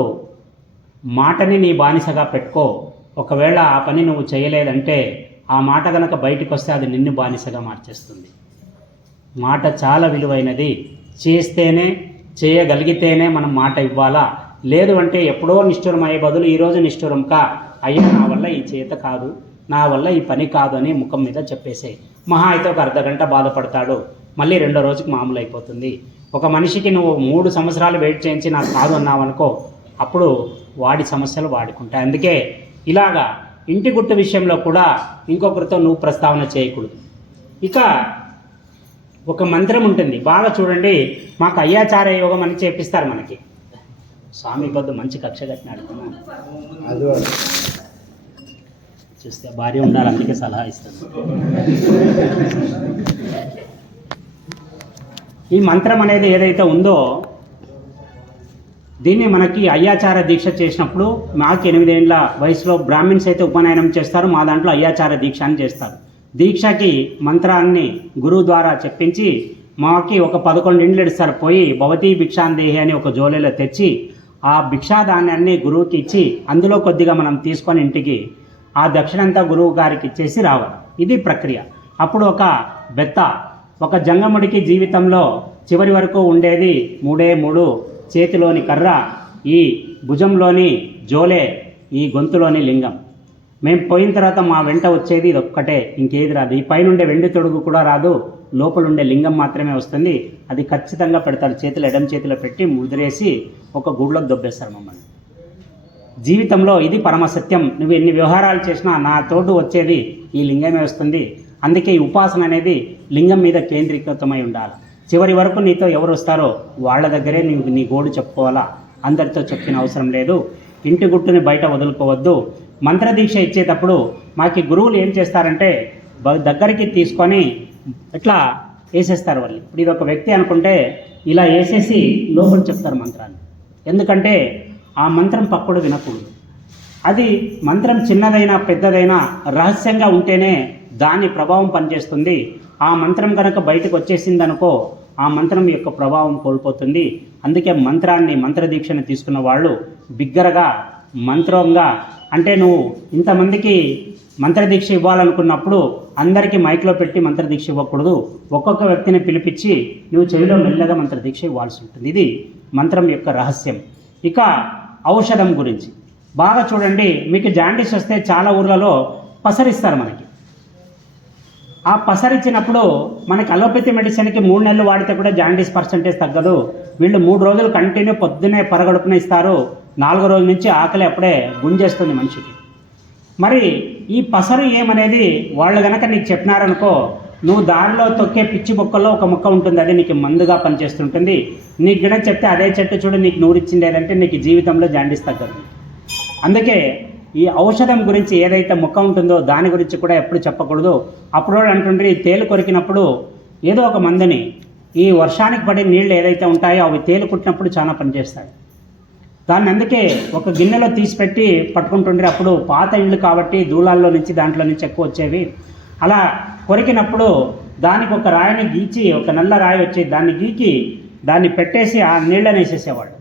మాటని నీ బానిసగా పెట్టుకో. ఒకవేళ ఆ పని నువ్వు చేయలేదంటే ఆ మాట కనుక బయటికి వస్తే అది నిన్ను బానిసగా మార్చేస్తుంది. మాట చాలా విలువైనది. చేస్తేనే, చేయగలిగితేనే మనం మాట ఇవ్వాలా. లేదు అంటే ఎప్పుడో నిష్ఠురం అయ్యే బదులు ఈరోజు నిష్ఠురం కా, అయ్యా నా వల్ల ఈ చేత కాదు, నా వల్ల ఈ పని కాదు అని ముఖం మీద చెప్పేసే. మహా అయితే ఒక అర్ధగంట బాధపడతాడు, మళ్ళీ 2వ రోజుకి మామూలు అయిపోతుంది. ఒక మనిషికి నువ్వు 3 సంవత్సరాలు వెయిట్ చేయించి నాకు కాదు అన్నావనుకో, అప్పుడు వాడి సమస్యలు వాడుకుంటాయి. అందుకే ఇలాగా ఇంటి గుట్టు విషయంలో కూడా ఇంకొకరితో నువ్వు ప్రస్తావన చేయకూడదు. ఇక ఒక మంత్రం ఉంటుంది, బాగా చూడండి. మాకు అయ్యాచార యోగం అని చేపిస్తారు మనకి. స్వామి పొద్దు మంచి కక్ష కట్టినాడు, చూస్తే భార్య ఉండాలి, అందుకే సలహా ఇస్తాను. ఈ మంత్రం అనేది ఏదైతే ఉందో, దీన్ని మనకి అయ్యాచార దీక్ష చేసినప్పుడు, మాకు 8 ఏళ్ల వయసులో బ్రాహ్మిన్స్ అయితే ఉపనయనం చేస్తారు, మా దాంట్లో అయ్యాచార దీక్ష అని చేస్తారు. దీక్షకి మంత్రాన్ని గురువు ద్వారా చెప్పించి మాకి ఒక 11 ఇండ్లు ఇస్తారు. పోయి భవతీ భిక్షాందేహి అని ఒక జోలెలో తెచ్చి ఆ భిక్షాదాన్యాన్ని గురువుకి ఇచ్చి అందులో కొద్దిగా మనం తీసుకొని ఇంటికి ఆ దక్షిణంతా గురువు గారికి ఇచ్చేసి రావాలి. ఇది ప్రక్రియ. అప్పుడు ఒక బెత్త, ఒక జంగముడికి జీవితంలో చివరి వరకు ఉండేది 3 చేతిలోని కర్ర, ఈ భుజంలోని జోలే, ఈ గొంతులోని లింగం. మేము పోయిన తర్వాత మా వెంట వచ్చేది ఇది ఒక్కటే, ఇంకేది రాదు. ఈ పైనుండే వెండి తొడుగు కూడా రాదు, లోపలుండే లింగం మాత్రమే వస్తుంది. అది ఖచ్చితంగా పెడతారు. చేతులు ఎడం చేతిలో పెట్టి ముద్రేసి ఒక గుడిలోకి దొబ్బేస్తారు మమ్మల్ని. జీవితంలో ఇది పరమసత్యం. నువ్వు ఎన్ని వ్యవహారాలు చేసినా నా తోడు వచ్చేది ఈ లింగమే వస్తుంది. అందుకే ఈ ఉపాసన అనేది లింగం మీద కేంద్రీకృతమై ఉండాలి. చివరి వరకు నీతో ఎవరు వస్తారో వాళ్ళ దగ్గరే నీవు నీ గోడు చెప్పుకోవాలా, అందరితో చెప్పిన అవసరం లేదు. ఇంటి గుట్టుని బయట వదులుకోవద్దు. మంత్రదీక్ష ఇచ్చేటప్పుడు మాకు గురువులు ఏం చేస్తారంటే, దగ్గరికి తీసుకొని ఇట్లా వేసేస్తారు వాళ్ళు. ఇప్పుడు ఇది ఒక వ్యక్తి అనుకుంటే ఇలా వేసేసి లోపల చెప్తారు మంత్రాన్ని. ఎందుకంటే ఆ మంత్రం పక్కడు వినకూడదు. అది మంత్రం చిన్నదైనా పెద్దదైనా రహస్యంగా ఉంటేనే దాని ప్రభావం పనిచేస్తుంది. ఆ మంత్రం కనుక బయటకు వచ్చేసిందనుకో, ఆ మంత్రం యొక్క ప్రభావం కోల్పోతుంది. అందుకే మంత్రాన్ని, మంత్రదీక్షను తీసుకున్న వాళ్ళు బిగ్గరగా మంత్రంగా, అంటే నువ్వు ఇంతమందికి మంత్రదీక్ష ఇవ్వాలనుకున్నప్పుడు అందరికీ మైక్లో పెట్టి మంత్రదీక్ష ఇవ్వకూడదు. ఒక్కొక్క వ్యక్తిని పిలిపించి నువ్వు చెవిలో మెల్లగా మంత్రదీక్ష ఇవ్వాల్సి ఉంటుంది. ఇది మంత్రం యొక్క రహస్యం. ఇక ఔషధం గురించి బాగా చూడండి. మీకు జాండీస్ వస్తే చాలా ఊర్లలో పసరిస్తారు మనకి. ఆ పసరిచ్చినప్పుడు మనకి అలోపతి మెడిసిన్కి 3 నెలలు వాడితే కూడా జాండీస్ పర్సెంటేజ్ తగ్గదు. వీళ్ళు 3 రోజులు కంటిన్యూ పొద్దునే పరగడుపున ఇస్తారు. 4వ రోజు నుంచి ఆకలి అప్పుడే గుంజేస్తుంది మనిషికి. మరి ఈ పసరు ఏమనేది వాళ్ళు కనుక నీకు చెప్పినారనుకో, నువ్వు దారిలో తొక్కే పిచ్చి మొక్కల్లో ఒక మొక్క ఉంటుంది, అది నీకు మందుగా పనిచేస్తుంటుంది. నీకు గిడ చెప్తే అదే చెట్టు చూడు నీకు నూరిచ్చింది ఏదంటే నీకు జీవితంలో జాండీస్ తగ్గదు. అందుకే ఈ ఔషధం గురించి ఏదైతే మొక్క ఉంటుందో దాని గురించి కూడా ఎప్పుడు చెప్పకూడదు. అప్పుడు అంటుండ్రి తేలు కొరికినప్పుడు ఏదో ఒక మందుని, ఈ వర్షానికి పడే నీళ్ళు ఏదైతే ఉంటాయో అవి తేలు కుట్టినప్పుడు చాలా పనిచేస్తాయి. దాన్ని అందుకే ఒక గిన్నెలో తీసిపెట్టి పట్టుకుంటుండ్రి. అప్పుడు పాత ఇళ్ళు కాబట్టి దూలాల్లో నుంచి దాంట్లో నుంచి ఎక్కువ వచ్చేవి. అలా కొరికినప్పుడు దానికి ఒక రాయిని గీచి, ఒక నల్ల రాయి వచ్చి దాన్ని గీకి దాన్ని పెట్టేసి ఆ నీళ్ళని వేసేసేవాడు.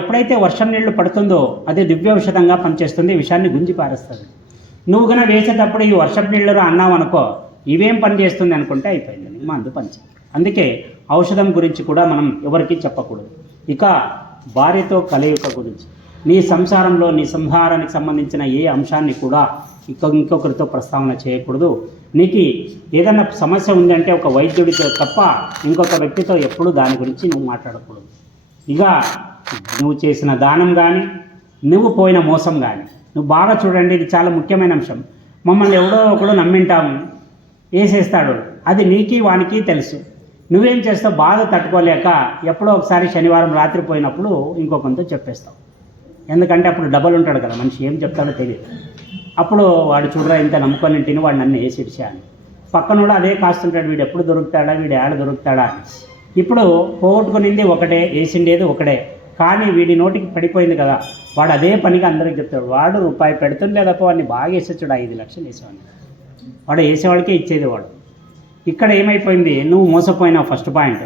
ఎప్పుడైతే వర్షం నీళ్లు పడుతుందో అది దివ్యౌషధంగా పనిచేస్తుంది, విషయాన్ని గుంజి పారేస్తుంది. నువ్వు కన్నా వేసేటప్పుడు ఈ వర్షపు నీళ్ళు అన్నావు అనుకో, ఇవేం పని చేస్తుంది అనుకుంటే అయిపోయింది, మందు పనిచేయదు. అందుకే ఔషధం గురించి కూడా మనం ఎవరికి చెప్పకూడదు. ఇక భార్యతో కలయిక గురించి, నీ సంసారంలో నీ సంహారానికి సంబంధించిన ఏ అంశాన్ని కూడా ఇంకొకరితో ప్రస్తావన చేయకూడదు. నీకు ఏదైనా సమస్య ఉందంటే ఒక వైద్యుడితో తప్ప ఇంకొక వ్యక్తితో ఎప్పుడు దాని గురించి నువ్వు మాట్లాడకూడదు. ఇక నువ్వు చేసిన దానం కానీ, నువ్వు పోయిన మోసం కానీ, నువ్వు బాగా చూడండి, ఇది చాలా ముఖ్యమైన అంశం. మమ్మల్ని ఎవడో ఒకడు నమ్మింటాము, వేసేస్తాడు, అది నీకి వానికి తెలుసు. నువ్వేం చేస్తావు, బాధ తట్టుకోలేక ఎప్పుడో ఒకసారి శనివారం రాత్రి పోయినప్పుడు ఇంకొకరితో చెప్పేస్తావు. ఎందుకంటే అప్పుడు డబల్ ఉంటాడు కదా మనిషి, ఏం చెప్తాడో తెలియదు. అప్పుడు వాడు చూడరా ఇంత నమ్ముకొని తిని వాడు నన్ను వేసి ఇడిచా అని పక్కన కూడా అదే కాస్తుంటాడు, వీడు ఎప్పుడు దొరుకుతాడా, వీడు ఏడ దొరుకుతాడా అని. ఇప్పుడు పోగొట్టుకునింది ఒకటే, వేసిండేది ఒకటే, కానీ వీడి నోటికి పడిపోయింది కదా, వాడు అదే పనిగా అందరికి చెప్తాడు. వాడు రూపాయి పెడుతుంది లేదప్ప వాడిని బాగా వేసేచ్చాడు, 5 లక్షలు వేసేవాడిని, వాడు వేసేవాడికే ఇచ్చేది వాడు. ఇక్కడ ఏమైపోయింది, నువ్వు మోసపోయినావు ఫస్ట్ పాయింట్,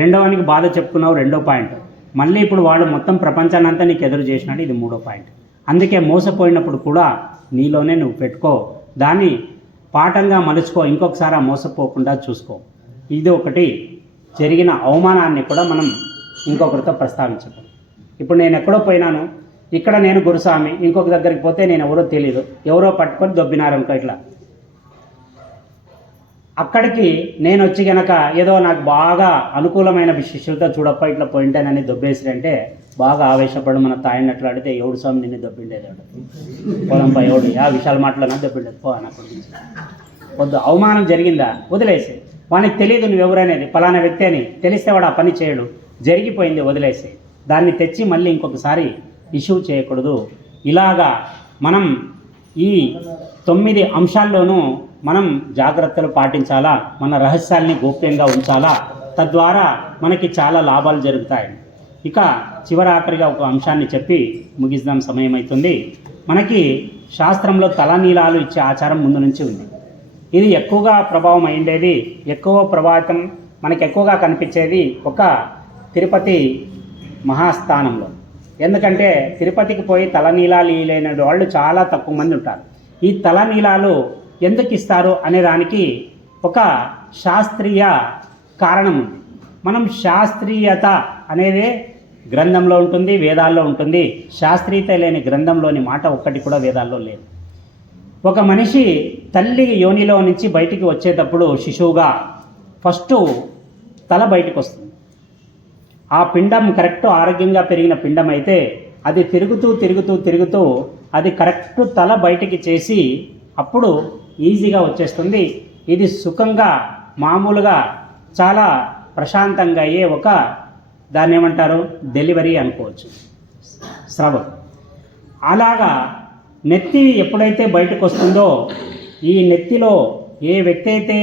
రెండోవానికి బాధ చెప్పుకున్నావు రెండో పాయింట్, మళ్ళీ ఇప్పుడు వాడు మొత్తం ప్రపంచాన్ని అంతా నీకు ఎదురు చేసినాడు, ఇది మూడో పాయింట్. అందుకే మోసపోయినప్పుడు కూడా నీలోనే నువ్వు పెట్టుకో, దాన్ని పాఠంగా మలుచుకో, ఇంకొకసారి ఆ మోసపోకుండా చూసుకో. ఇది ఒకటి. జరిగిన అవమానాన్ని కూడా మనం ఇంకొకరితో ప్రస్తావించకూడదు. ఇప్పుడు నేను ఎక్కడో పోయినాను, ఇక్కడ నేను గురుస్వామి, ఇంకొక దగ్గరికి పోతే నేను ఎవరో తెలియదు, ఎవరో పట్టుకొని దొబ్బినారనుకో, ఇట్లా అక్కడికి నేను వచ్చి కనుక ఏదో నాకు బాగా అనుకూలమైన శిష్యులతో చూడప్ప ఇట్లా పోయింటానని దొబ్బేసిరంటే బాగా ఆవేశపడి మన తాయినట్లు అడిగితే ఎవడు స్వామి నిన్ను దొబ్బిండేది, పొలంపై ఎవడు ఆ విషయాల మాటలన్నా దొబ్బిండేది పో అన్నప్పుడు వద్దు. అవమానం జరిగిందా వదిలేసి, వానికి తెలియదు నువ్వెవరనేది, ఫలానా వ్యక్తి అని తెలిస్తే వాడు ఆ పని చేయడు, జరిగిపోయింది వదిలేసి, దాన్ని తెచ్చి మళ్ళీ ఇంకొకసారి ఇష్యూ చేయకూడదు. ఇలాగా మనం ఈ 9 అంశాల్లోనూ మనం జాగ్రత్తలు పాటించాలా, మన రహస్యాల్ని గోప్యంగా ఉంచాలా, తద్వారా మనకి చాలా లాభాలు జరుగుతాయి. ఇక చివరాఖరిగా ఒక అంశాన్ని చెప్పి ముగిద్దాం, సమయం అవుతుంది. మనకి శాస్త్రంలో తలనీలాలు ఇచ్చే ఆచారం ముందు నుంచి ఉంది. ఇది ఎక్కువగా ప్రభావం అయిండేది, ఎక్కువ ప్రభావితం మనకి ఎక్కువగా కనిపించేది ఒక తిరుపతి మహాస్థానంలో. ఎందుకంటే తిరుపతికి పోయి తలనీలాలు ఇయ్యలేని వాళ్ళు చాలా తక్కువ మంది ఉంటారు. ఈ తలనీలాలు ఎందుకు ఇస్తారు అనే దానికి ఒక శాస్త్రీయ కారణం ఉంది. మనం శాస్త్రీయత అనేది గ్రంథంలో ఉంటుంది, వేదాల్లో ఉంటుంది. శాస్త్రీయత లేని గ్రంథంలోని మాట ఒక్కటి కూడా వేదాల్లో లేదు. ఒక మనిషి తల్లి యోనిలో నుంచి బయటికి వచ్చేటప్పుడు శిశువుగా ఫస్ట్ తల బయటికి వస్తుంది. ఆ పిండం కరెక్ట్ ఆరోగ్యంగా పెరిగిన పిండం అయితే అది తిరుగుతూ తిరుగుతూ తిరుగుతూ అది కరెక్ట్ తల బయటికి చేసి అప్పుడు ఈజీగా వచ్చేస్తుంది. ఇది సుఖంగా మామూలుగా చాలా ప్రశాంతంగా అయ్యే ఒక దాన్ని ఏమంటారు డెలివరీ అనుకోవచ్చు, స్రవం. అలాగా నెత్తి ఎప్పుడైతే బయటకు వస్తుందో, ఈ నెత్తిలో ఏ వ్యక్తి అయితే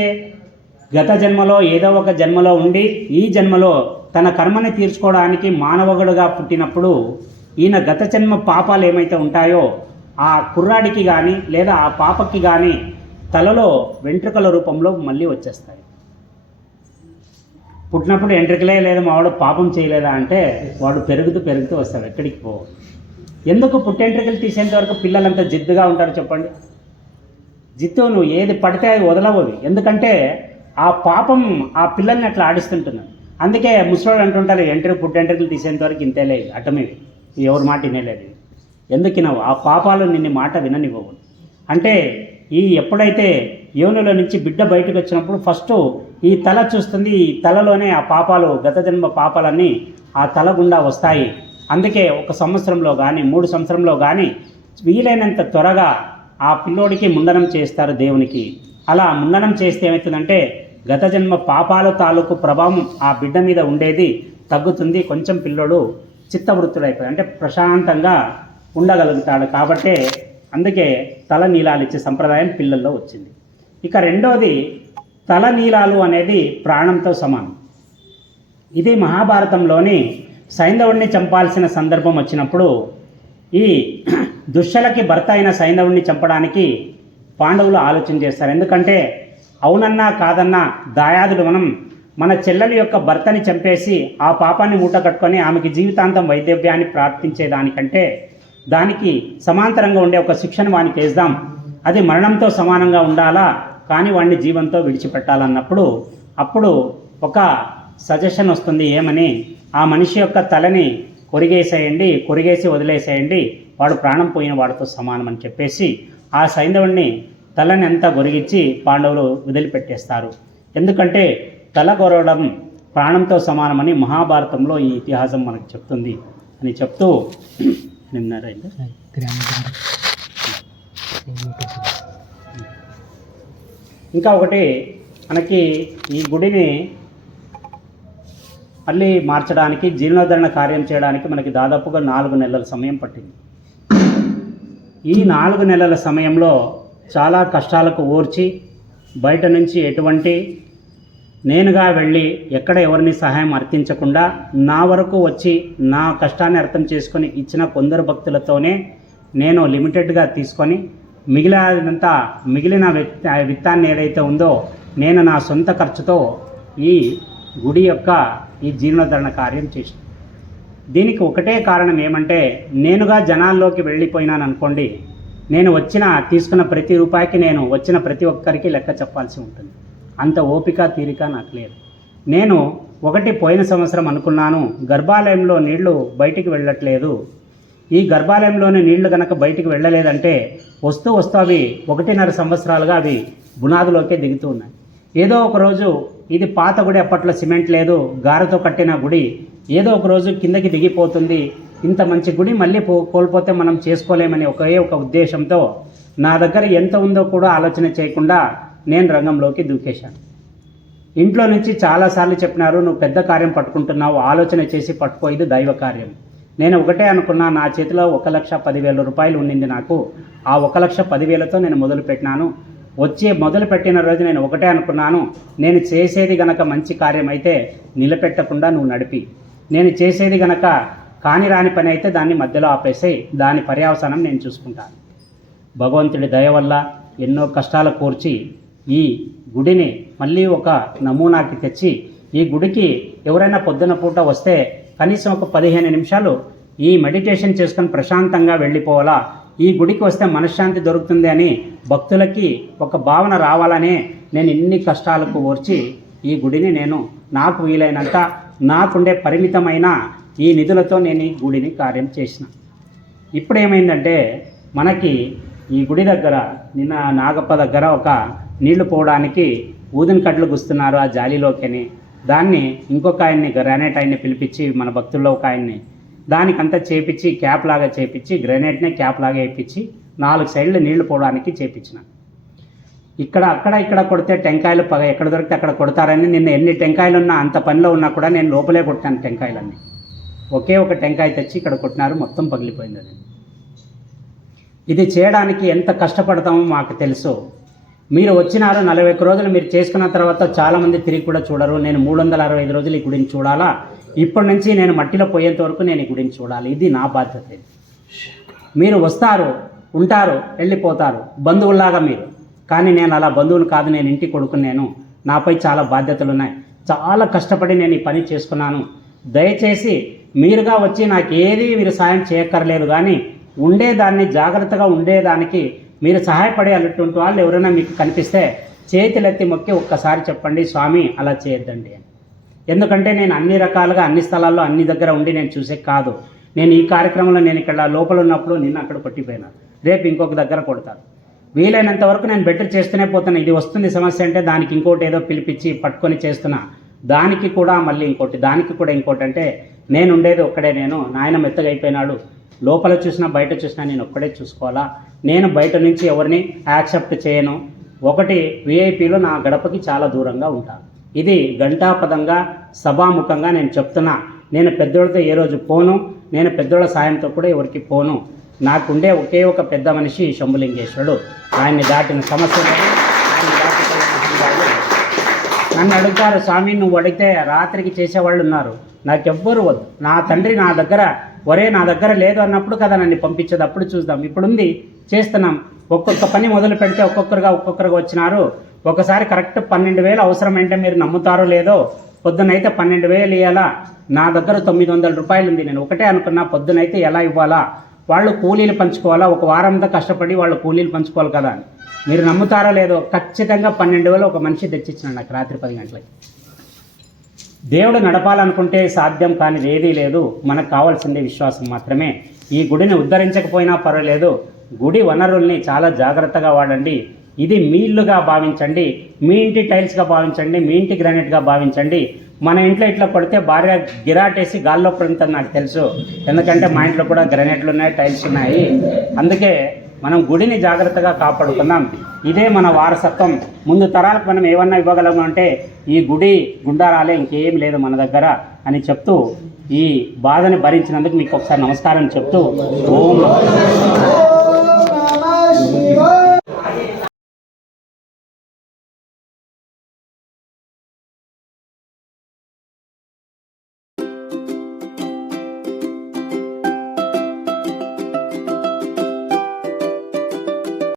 గత జన్మలో ఏదో ఒక జన్మలో ఉండి ఈ జన్మలో తన కర్మని తీర్చుకోవడానికి మానవగుడుగా పుట్టినప్పుడు ఈయన గత జన్మ పాపాలు ఏమైతే ఉంటాయో ఆ కుర్రాడికి కానీ లేదా ఆ పాపకి కానీ తలలో వెంట్రుకల రూపంలో మళ్ళీ వచ్చేస్తాయి. పుట్టినప్పుడు వెంట్రుకలే లేదా మావాడు పాపం చేయలేదా అంటే వాడు పెరుగుతూ పెరుగుతూ వస్తాడు, ఎక్కడికి పో. ఎందుకు పుట్టెంట్రుకలు తీసేంత వరకు పిల్లలంతా జిద్దుగా ఉంటారు చెప్పండి? జిత్తు నువ్వు ఏది పడితే అది వదలవవి, ఎందుకంటే ఆ పాపం ఆ పిల్లల్ని అట్లా ఆడిస్తుంటున్నాను. అందుకే ముసలోడు అంటుంటారు పుట్టెంట్రుకలు తీసేంత వరకు ఇంతేలే అటమేవి, ఎవరి మాట వినేలేదు. ఎందుకు వినవు? ఆ పాపాలు నిన్ను మాట విననివ్వవు. అంటే ఈ ఎప్పుడైతే యోనిలో నుంచి బిడ్డ బయటకు వచ్చినప్పుడు ఫస్ట్ ఈ తల చూస్తుంది, ఈ తలలోనే ఆ పాపాలు గత జన్మ పాపాలన్నీ ఆ తల గుండా వస్తాయి. అందుకే 1 సంవత్సరంలో కానీ 3 సంవత్సరంలో కానీ వీలైనంత త్వరగా ఆ పిల్లోడికి ముండనం చేస్తారు దేవునికి. అలా ముండనం చేస్తే ఏమవుతుందంటే గత జన్మ పాపాల తాలూకు ప్రభావం ఆ బిడ్డ మీద ఉండేది తగ్గుతుంది. కొంచెం పిల్లోడు చిత్తవృత్తుడైపోయి అంటే ప్రశాంతంగా ఉండగలుగుతాడు. కాబట్టే అందుకే తల నీలాలు ఇచ్చే సంప్రదాయం పిల్లల్లో వచ్చింది. ఇక రెండోది, తల నీలాలు అనేది ప్రాణంతో సమానం. ఇది మహాభారతంలోని సైంధవుడిని చంపాల్సిన సందర్భం వచ్చినప్పుడు ఈ దుశ్శలకి భర్త అయిన సైంధవుడిని చంపడానికి పాండవులు ఆలోచన చేస్తారు. ఎందుకంటే అవునన్నా కాదన్నా దాయాదుడు మన చెల్లెలి యొక్క భర్తని చంపేసి ఆ పాపాన్ని మూట కట్టుకొని ఆమెకి జీవితాంతం వైద్యవ్యాన్ని ప్రార్థించేదానికంటే దానికి సమాంతరంగా ఉండే ఒక శిక్షను వానికి వేద్దాం, అది మరణంతో సమానంగా ఉండాలా, కానీ వాడిని జీవంతో విడిచిపెట్టాలన్నప్పుడు అప్పుడు ఒక సజెషన్ వస్తుంది. ఏమని, ఆ మనిషి యొక్క తలని కొరిగేసి వదిలేసేయండి, వాడు ప్రాణం పోయిన వాడితో సమానం అని చెప్పేసి ఆ సైంధవుడిని తలని అంతా గొరిగించి పాండవులు వదిలిపెట్టేస్తారు. ఎందుకంటే తల గొరవడం ప్రాణంతో సమానమని మహాభారతంలో ఈ ఇతిహాసం మనకు చెప్తుంది అని చెప్తూ ఇంకా ఒకటి, మనకి ఈ గుడిని మళ్ళీ మార్చడానికి జీర్ణోద్ధరణ కార్యం చేయడానికి మనకి దాదాపుగా 4 నెలల సమయం పట్టింది. ఈ 4 నెలల సమయంలో చాలా కష్టాలకు ఓర్చి బయట నుంచి ఎటువంటి నేనుగా వెళ్ళి ఎక్కడ ఎవరిని సహాయం అర్థించకుండా నా వరకు వచ్చి నా కష్టాన్ని అర్థం చేసుకొని ఇచ్చిన కొందరు భక్తులతోనే నేను లిమిటెడ్గా తీసుకొని మిగిలిన విత్తాన్ని ఏదైతే ఉందో నేను నా సొంత ఖర్చుతో ఈ గుడి యొక్క ఈ జీర్ణోద్ధరణ కార్యం చేశాను. దీనికి ఒకటే కారణం ఏమంటే, నేనుగా జనాల్లోకి వెళ్ళిపోయినాను అనుకోండి, నేను తీసుకున్న ప్రతి రూపాయికి నేను వచ్చిన ప్రతి ఒక్కరికి లెక్క చెప్పాల్సి ఉంటుంది. అంత ఓపిక తీరిక నాకు లేదు. నేను పోయిన సంవత్సరం అనుకున్నాను, గర్భాలయంలో నీళ్లు బయటికి వెళ్ళట్లేదు, ఈ గర్భాలయంలోని నీళ్లు కనుక బయటికి వెళ్ళలేదంటే వస్తూ అవి 1.5 సంవత్సరాలుగా అవి బునాదులోకే దిగుతూ ఉన్నాయి. ఏదో ఒక రోజు ఇది పాత గుడి, అప్పట్లో సిమెంట్ లేదు, గారెతో కట్టిన గుడి, ఏదో ఒక రోజు కిందకి దిగిపోతుంది, ఇంత మంచి గుడి మళ్ళీ కోల్పోతే మనం చేసుకోలేమని ఒక ఉద్దేశంతో నా దగ్గర ఎంత ఉందో కూడా ఆలోచన చేయకుండా నేను రంగంలోకి దూకేశాను. ఇంట్లో నుంచి చాలాసార్లు చెప్పినారు, నువ్వు పెద్ద కార్యం పట్టుకుంటున్నావు, ఆలోచన చేసి పట్టుకో, ఇది దైవ కార్యం. నేను ఒకటే అనుకున్నా, నా చేతిలో 1,10,000 రూపాయలు ఉండింది నాకు, ఆ 1,10,000తో నేను మొదలుపెట్టినాను. మొదలుపెట్టిన రోజు నేను ఒకటే అనుకున్నాను, నేను చేసేది గనక మంచి కార్యం అయితే నిలబెట్టకుండా నువ్వు నడిపి, నేను చేసేది గనక రాని పని అయితే దాన్ని మధ్యలో ఆపేసేయి, దాని పర్యవసానం నేను చూసుకుంటాను. భగవంతుడి దయ వల్ల ఎన్నో కష్టాలు కోర్చి ఈ గుడిని మళ్ళీ ఒక నమూనాకి తెచ్చి, ఈ గుడికి ఎవరైనా పొద్దున పూట వస్తే కనీసం ఒక 15 నిమిషాలు ఈ మెడిటేషన్ చేసుకొని ప్రశాంతంగా వెళ్ళిపోవాలా, ఈ గుడికి వస్తే మనశ్శాంతి దొరుకుతుంది అని భక్తులకి ఒక భావన రావాలనే నేను ఇన్ని కష్టాలకు ఓర్చి ఈ గుడిని నేను నాకు వీలైనంత నాకుండే పరిమితమైన ఈ నిధులతో నేను ఈ గుడిని కార్యం చేసిన. ఇప్పుడు ఏమైందంటే, మనకి ఈ గుడి దగ్గర నిన్న నాగప్ప దగ్గర ఒక నీళ్లు పోవడానికి ఊదిన కడ్లు గుస్తున్నారు ఆ జాలీలోకి. దాన్ని ఇంకొక ఆయన్ని గ్రానైట్ ఆయన్ని పిలిపించి, మన భక్తుల్లో ఒక ఆయన్ని దానికంతా చేపించి క్యాప్ లాగా చేపించి, గ్రానైట్నే క్యాప్ లాగా వేయించి 4 సైడ్లు నీళ్లు పోవడానికి చేపించిన. ఇక్కడ కొడితే టెంకాయలు ఎక్కడ దొరికితే అక్కడ కొడతారని నిన్న ఎన్ని టెంకాయలు ఉన్నా అంత పనిలో ఉన్నా కూడా నేను లోపలే కొట్టాను టెంకాయలన్నీ. ఒకే ఒక టెంకాయ తెచ్చి ఇక్కడ కొట్టినారు, మొత్తం పగిలిపోయింది. అది ఇది చేయడానికి ఎంత కష్టపడతామో మాకు తెలుసు. మీరు వచ్చినారు 41 రోజులు మీరు చేసుకున్న తర్వాత చాలామంది తిరిగి కూడా చూడరు. నేను 365 రోజులు ఈ గుడిని చూడాలా, ఇప్పటి నుంచి నేను మట్టిలో పోయేంత వరకు నేను ఈ గుడిని చూడాలి, ఇది నా బాధ్యత. మీరు వస్తారు, ఉంటారు, వెళ్ళిపోతారు బంధువుల్లాగా మీరు, కానీ నేను అలా బంధువులు కాదు, నేను ఇంటి కొడుకుని, నేను నాపై చాలా బాధ్యతలు ఉన్నాయి, చాలా కష్టపడి నేను ఈ పని చేసుకున్నాను. దయచేసి మీరుగా వచ్చి నాకు ఏది మీరు సాయం చేయక్కర్లేదు, కానీ ఉండేదాన్ని జాగ్రత్తగా ఉండేదానికి మీరు సహాయపడే అన్నటువంటి వాళ్ళు ఎవరైనా మీకు కనిపిస్తే చేతులెత్తి మొక్కి ఒక్కసారి చెప్పండి, స్వామి అలా చేయొద్దండి అని. ఎందుకంటే నేను అన్ని రకాలుగా అన్ని స్థలాల్లో అన్ని దగ్గర ఉండి నేను చూసే కాదు. నేను ఈ కార్యక్రమంలో నేను ఇక్కడ లోపల ఉన్నప్పుడు నిన్న అక్కడ కొట్టిపోయినా, రేపు ఇంకొక దగ్గర కొడతారు. వీలైనంత వరకు నేను బెటర్ చేస్తూనే పోతాను. ఇది వస్తుంది సమస్య అంటే దానికి ఇంకోటి ఏదో పిలిపించి పట్టుకొని చేస్తున్నా, దానికి కూడా మళ్ళీ ఇంకోటి, దానికి కూడా ఇంకోటి. అంటే నేను ఉండేది ఒక్కడే, నేను నాయన మెత్తగా అయిపోయినాడు, లోపల చూసినా బయట చూసినా నేను ఒక్కడే చూసుకోవాలా. నేను బయట నుంచి ఎవరిని యాక్సెప్ట్ చేయను, ఒకటి విఐపీలో నా గడపకి చాలా దూరంగా ఉంటాను. ఇది ఘంటాపదంగా సభాముఖంగా నేను చెప్తున్నా. నేను పెద్దోళ్ళతో ఏ రోజు పోను, నేను పెద్దోళ్ళ సాయంతో కూడా ఎవరికి పోను. నాకుండే ఒకే ఒక పెద్ద మనిషి శంభులింగేశ్వరుడు. ఆయన్ని దాటిన సమస్య లేదు. నన్ను అడుగుతారు, స్వామి నువ్వు అడిగితే రాత్రికి చేసేవాళ్ళు ఉన్నారు, నాకెవ్వరు వద్దు. నా తండ్రి నా దగ్గర నా దగ్గర లేదు అన్నప్పుడు కదా నన్ను పంపించేది, అప్పుడు చూద్దాం. ఇప్పుడుంది, చేస్తున్నాం. ఒక్కొక్క పని మొదలు పెడితే ఒక్కొక్కరుగా వచ్చినారు. ఒకసారి కరెక్ట్ 12,000 అవసరమంటే మీరు నమ్ముతారో లేదో, పొద్దునైతే 12,000 ఇవ్వాలా, నా దగ్గర 900 రూపాయలు ఉంది. నేను ఒకటే అనుకున్నా, పొద్దునైతే ఎలా ఇవ్వాలా, వాళ్ళు కూలీలు పంచుకోవాలా, ఒక వారంతో కష్టపడి వాళ్ళు కూలీలు పంచుకోవాలి కదా అని. మీరు నమ్ముతారో లేదో, ఖచ్చితంగా 12,000 ఒక మనిషి తెచ్చిచ్చినాడు నాకు రాత్రి 10 గంటలకి. దేవుడు నడపాలనుకుంటే సాధ్యం కానిది ఏదీ లేదు. మనకు కావాల్సిందే విశ్వాసం మాత్రమే. ఈ గుడిని ఉద్ధరించకపోయినా పర్వాలేదు, గుడి వనరుల్ని చాలా జాగ్రత్తగా వాడండి. ఇది మీ ఇల్లుగా భావించండి, మీ ఇంటి టైల్స్గా భావించండి, మీ ఇంటి గ్రానైట్గా భావించండి. మన ఇంట్లో ఇట్లా పడితే భార్య గిరాటేసి గాల్లో పడుతుంది నాకు తెలుసు, ఎందుకంటే మా ఇంట్లో కూడా గ్రానైట్లు ఉన్నాయి, టైల్స్ ఉన్నాయి. అందుకే మనం గుడిని జాగ్రత్తగా కాపాడుకుందాం. ఇదే మన వారసత్వం. ముందు తరాలకు మనం ఏమన్నా ఇవ్వగలము అంటే ఈ గుడి గుండారాలే, ఇంకేం లేదు మన దగ్గర అని చెప్తూ ఈ బాధని భరించినందుకు మీకు ఒకసారి నమస్కారం చెప్తూ ఓం